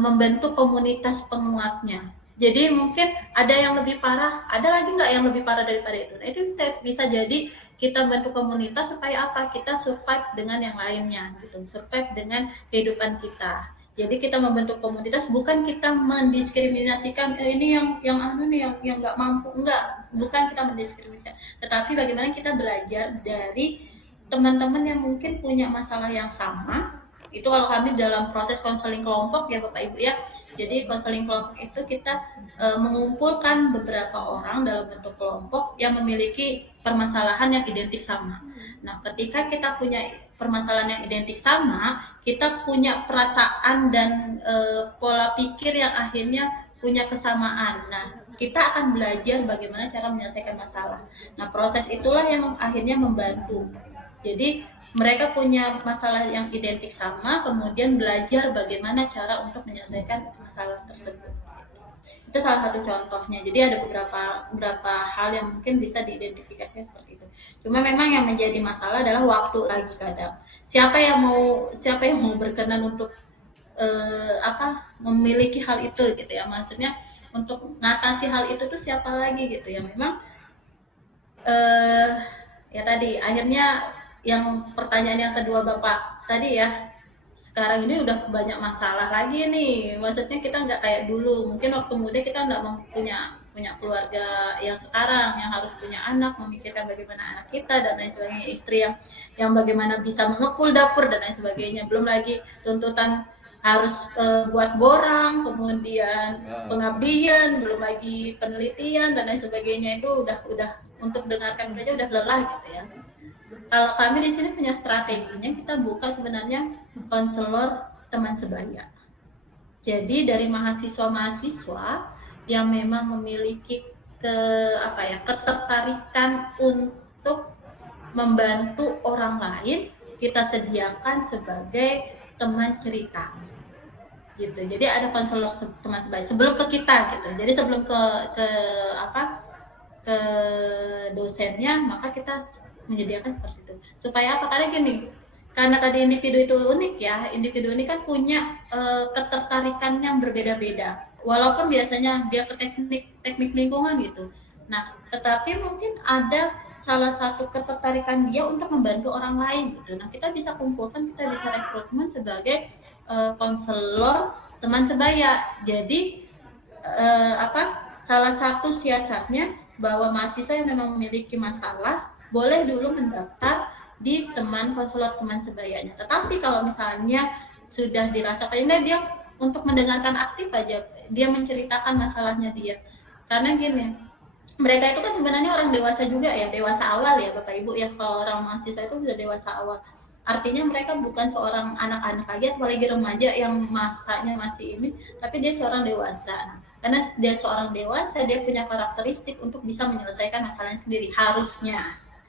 membentuk komunitas penguatnya. Jadi mungkin ada yang lebih parah, ada lagi nggak yang lebih parah daripada itu. Nah, itu bisa jadi kita bentuk komunitas supaya apa? Kita survive dengan yang lainnya, gitu. Survive dengan kehidupan kita. Jadi kita membentuk komunitas bukan kita mendiskriminasikan ini yang anu nih yang nggak mampu, enggak, bukan kita mendiskriminasikan. Tetapi bagaimana kita belajar dari teman-teman yang mungkin punya masalah yang sama. Itu kalau kami dalam proses konseling kelompok ya Bapak Ibu ya. Jadi konseling kelompok itu kita mengumpulkan beberapa orang dalam bentuk kelompok yang memiliki permasalahan yang identik sama. Nah, ketika kita punya permasalahan yang identik sama, kita punya perasaan dan pola pikir yang akhirnya punya kesamaan. Nah, kita akan belajar bagaimana cara menyelesaikan masalah. Nah, proses itulah yang akhirnya membantu. Jadi mereka punya masalah yang identik sama, kemudian belajar bagaimana cara untuk menyelesaikan masalah tersebut. Itu salah satu contohnya. Jadi ada beberapa hal yang mungkin bisa diidentifikasi seperti itu. Cuma memang yang menjadi masalah adalah waktu lagi kadang. Siapa yang mau berkenan untuk memiliki hal itu gitu ya. Maksudnya untuk mengatasi hal itu tuh siapa lagi gitu ya. Memang ya tadi akhirnya yang pertanyaan yang kedua Bapak tadi ya, sekarang ini udah banyak masalah lagi nih. Maksudnya kita nggak kayak dulu. Mungkin waktu muda kita nggak punya keluarga yang sekarang, yang harus punya anak, memikirkan bagaimana anak kita dan lain sebagainya, istri yang bagaimana bisa mengepul dapur dan lain sebagainya. Belum lagi tuntutan harus buat borang, kemudian pengabdian, belum lagi penelitian dan lain sebagainya. Itu udah untuk dengarkan saja udah lelah gitu ya. Kalau kami di sini punya strateginya, kita buka sebenarnya konselor teman sebaya. Jadi dari mahasiswa-mahasiswa yang memang memiliki ketertarikan untuk membantu orang lain, kita sediakan sebagai teman cerita. Gitu. Jadi ada konselor teman sebaya sebelum ke kita gitu. Jadi sebelum ke dosennya, maka kita menyediakan seperti itu. Supaya apa? Karena gini, karena tadi individu itu unik ya, individu ini kan punya ketertarikan yang berbeda-beda. Walaupun biasanya dia ke teknik lingkungan gitu. Nah, tetapi mungkin ada salah satu ketertarikan dia untuk membantu orang lain gitu. Nah, kita bisa kumpulkan, kita bisa rekrutmen sebagai konselor teman sebaya. Jadi salah satu siasatnya bahwa mahasiswa yang memang memiliki masalah boleh dulu mendaftar di konselor teman sebayanya. Tetapi kalau misalnya sudah dirasakan, ini dia untuk mendengarkan aktif aja, dia menceritakan masalahnya dia. Karena gini, mereka itu kan sebenarnya orang dewasa juga ya, dewasa awal ya Bapak Ibu ya. Kalau orang mahasiswa itu sudah dewasa awal. Artinya mereka bukan seorang anak-anak lagi, apalagi remaja yang masanya masih ini, tapi dia seorang dewasa. Nah, karena dia seorang dewasa, dia punya karakteristik untuk bisa menyelesaikan masalahnya sendiri,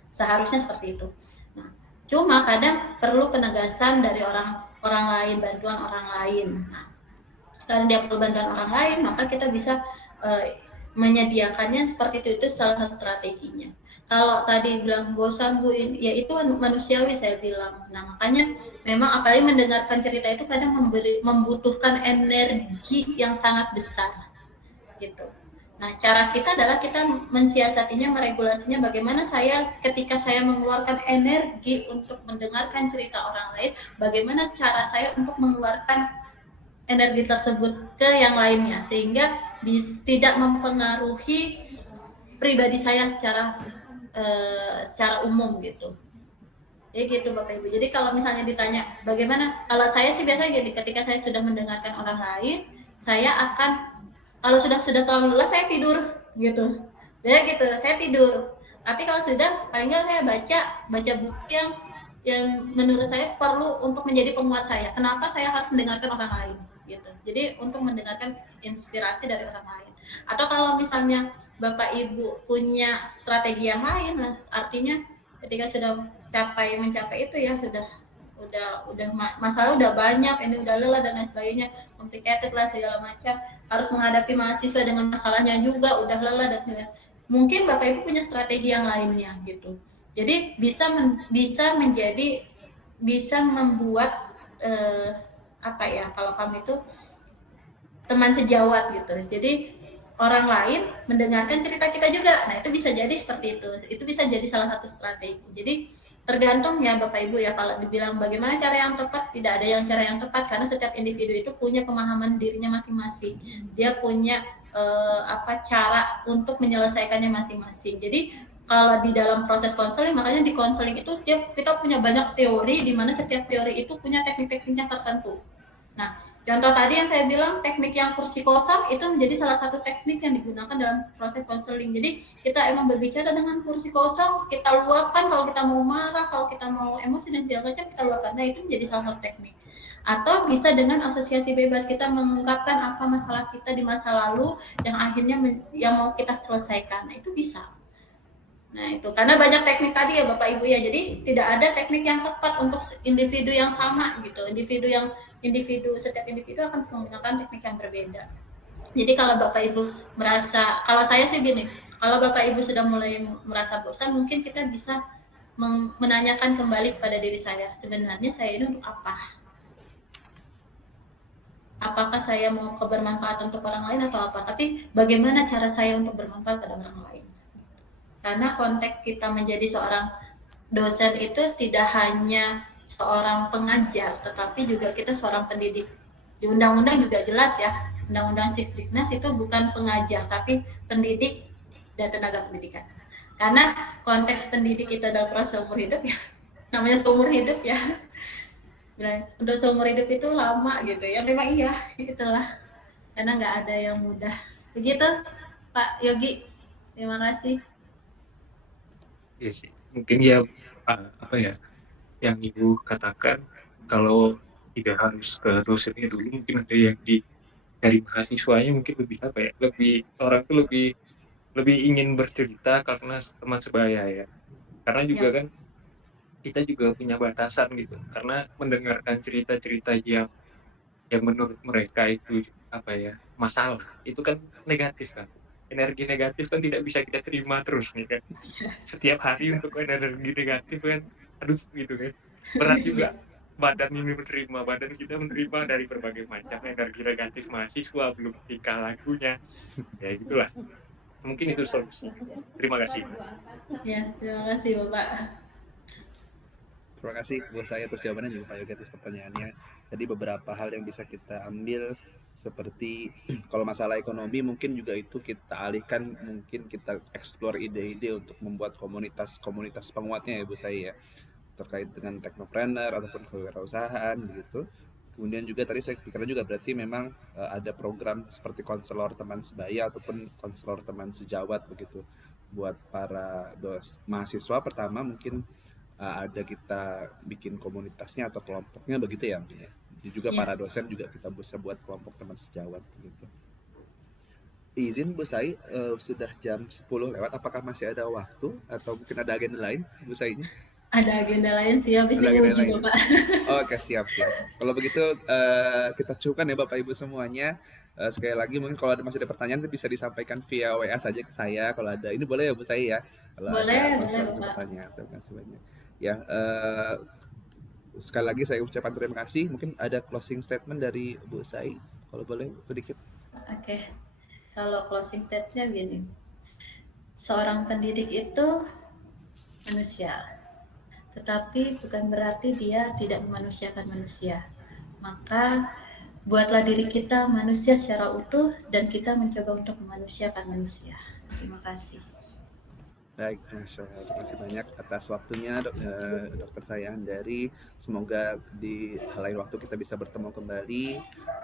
seharusnya seperti itu. Nah, cuma kadang perlu penegasan dari orang lain, bantuan orang lain. Nah, karena dia perlu bantuan orang lain, maka kita bisa menyediakannya seperti itu salah satu strateginya. Kalau tadi bilang bosan Bu, ya itu manusiawi saya bilang. Nah, makanya memang apalagi mendengarkan cerita itu kadang membutuhkan energi yang sangat besar gitu. Nah, cara kita adalah kita mensiasatinya, meregulasinya bagaimana ketika saya mengeluarkan energi untuk mendengarkan cerita orang lain, bagaimana cara saya untuk mengeluarkan energi tersebut ke yang lainnya sehingga tidak mempengaruhi pribadi saya secara umum gitu. Jadi gitu Bapak Ibu. Jadi kalau misalnya ditanya bagaimana, kalau saya sih biasanya jadi ketika saya sudah mendengarkan orang lain, saya akan kalau sudah terlalu lelah saya tidur gitu. Ya gitu, saya tidur. Tapi kalau sudah paling nggak saya baca buku yang menurut saya perlu untuk menjadi penguat saya. Kenapa saya harus mendengarkan orang lain gitu. Jadi untuk mendengarkan inspirasi dari orang lain. Atau kalau misalnya Bapak Ibu punya strategi yang lain, artinya ketika sudah mencapai itu ya sudah masalah udah banyak, ini udah lelah dan lain sebagainya, complicated lah segala macam, harus menghadapi mahasiswa dengan masalahnya juga udah lelah dan mungkin Bapak Ibu punya strategi yang lainnya gitu. Jadi bisa membuat kalau kami itu teman sejawat gitu. Jadi orang lain mendengarkan cerita kita juga. Nah, itu bisa jadi seperti itu. Itu bisa jadi salah satu strategi. Jadi tergantung ya Bapak Ibu ya, kalau dibilang bagaimana cara yang tepat, tidak ada yang cara yang tepat karena setiap individu itu punya pemahaman dirinya masing-masing. Dia punya cara untuk menyelesaikannya masing-masing. Jadi kalau di dalam proses konseling, makanya di konseling itu kita punya banyak teori, di mana setiap teori itu punya teknik-tekniknya tertentu. Nah, contoh tadi yang saya bilang teknik yang kursi kosong itu menjadi salah satu teknik yang digunakan dalam proses konseling. Jadi kita emang berbicara dengan kursi kosong, kita luapkan kalau kita mau marah, kalau kita mau emosi dan segala macam kita luapkan. Nah, itu menjadi salah satu teknik. Atau bisa dengan asosiasi bebas, kita mengungkapkan apa masalah kita di masa lalu yang akhirnya yang mau kita selesaikan. Nah, itu bisa. Nah, itu karena banyak teknik tadi ya Bapak Ibu ya. Jadi tidak ada teknik yang tepat untuk individu yang sama gitu. Setiap individu akan menggunakan teknik yang berbeda. Jadi kalau Bapak Ibu merasa, kalau saya sih gini, kalau Bapak Ibu sudah mulai merasa bosan, mungkin kita bisa menanyakan kembali kepada diri saya, sebenarnya saya ini untuk apa? Apakah saya mau kebermanfaatan untuk orang lain atau apa? Tapi bagaimana cara saya untuk bermanfaat pada orang lain? Karena konteks kita menjadi seorang dosen itu tidak hanya seorang pengajar, tetapi juga kita seorang pendidik. Di undang-undang juga jelas ya, undang-undang Sisdiknas itu bukan pengajar, tapi pendidik dan tenaga pendidikan. Karena konteks pendidik kita dalam proses seumur hidup ya, namanya seumur hidup ya. Nah, untuk seumur hidup itu lama gitu ya, memang iya, itulah. Karena nggak ada yang mudah. Begitu Pak Yogi, terima kasih. Iya sih, mungkin ya yang Ibu katakan, kalau tidak harus ke dosennya dulu, mungkin ada yang dari mahasiswanya mungkin orang tuh lebih ingin bercerita karena teman sebaya ya. Karena juga kan kita juga punya batasan gitu, karena mendengarkan cerita-cerita yang menurut mereka itu masalah, itu kan negatif kan. Energi negatif kan tidak bisa kita terima terus nih kan. Setiap hari untuk energi negatif kan, aduh gitu kan. Berat juga badan kita menerima dari berbagai macam energi negatif mahasiswa, belum tingkah lakunya. Ya itulah. Mungkin itu solusi. Terima kasih. Ya, terima kasih Bapak. Terima kasih buat saya atas jawabannya, juga Pak Yogi atas pertanyaannya. Jadi beberapa hal yang bisa kita ambil, seperti kalau masalah ekonomi mungkin juga itu kita alihkan, mungkin kita explore ide-ide untuk membuat komunitas penguatnya ya Bu saya ya, terkait dengan teknopreneur ataupun kewirausahaan begitu. Kemudian juga tadi saya pikirkan juga berarti memang ada program seperti konselor teman sebaya ataupun konselor teman sejawat begitu buat para mahasiswa. Pertama mungkin ada kita bikin komunitasnya atau kelompoknya begitu ya mungkin ya. Jadi juga para dosen juga kita bisa buat kelompok teman sejawat gitu. Izin Bu Sai, sudah jam 10 lewat, apakah masih ada waktu atau mungkin ada agenda lain Bu Sai-nya? Ada agenda lain sih, habis ini uji Bapak. Oke, siap. Kalau begitu kita cukupkan ya Bapak Ibu semuanya. Sekali lagi mungkin kalau masih ada pertanyaan bisa disampaikan via WA saja ke saya kalau ada. Ini boleh ya Bu Sai ya? Kalau boleh Bapak. Terima kasih banyak. Ya, sekali lagi saya ucapkan terima kasih. Mungkin ada closing statement dari Bu Sai, kalau boleh sedikit. Oke. Kalau closing statement-nya gini. Seorang pendidik itu manusia, tetapi bukan berarti dia tidak memanusiakan manusia. Maka buatlah diri kita manusia secara utuh dan kita mencoba untuk memanusiakan manusia. Terima kasih. Baik, Masya Allah. Terima kasih banyak atas waktunya dokter saya Andari. Semoga di lain waktu kita bisa bertemu kembali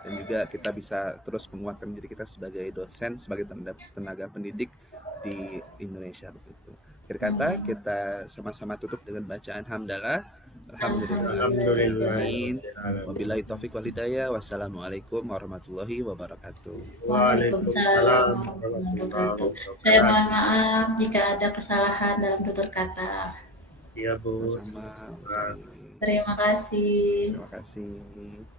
dan juga kita bisa terus menguatkan diri kita sebagai dosen, sebagai tenaga pendidik di Indonesia begitu. Akhir kata kita sama-sama tutup dengan bacaan hamdalah. Alhamdulillah. Amin. Wabillahi taufiq wal hidayah. Wassalamualaikum warahmatullahi wabarakatuh. Waalaikumsalam warahmatullahi wabarakatuh. Saya mohon maaf jika ada kesalahan dalam tutur kata. Iya Bu. Sama-sama. Terima kasih. Terima kasih.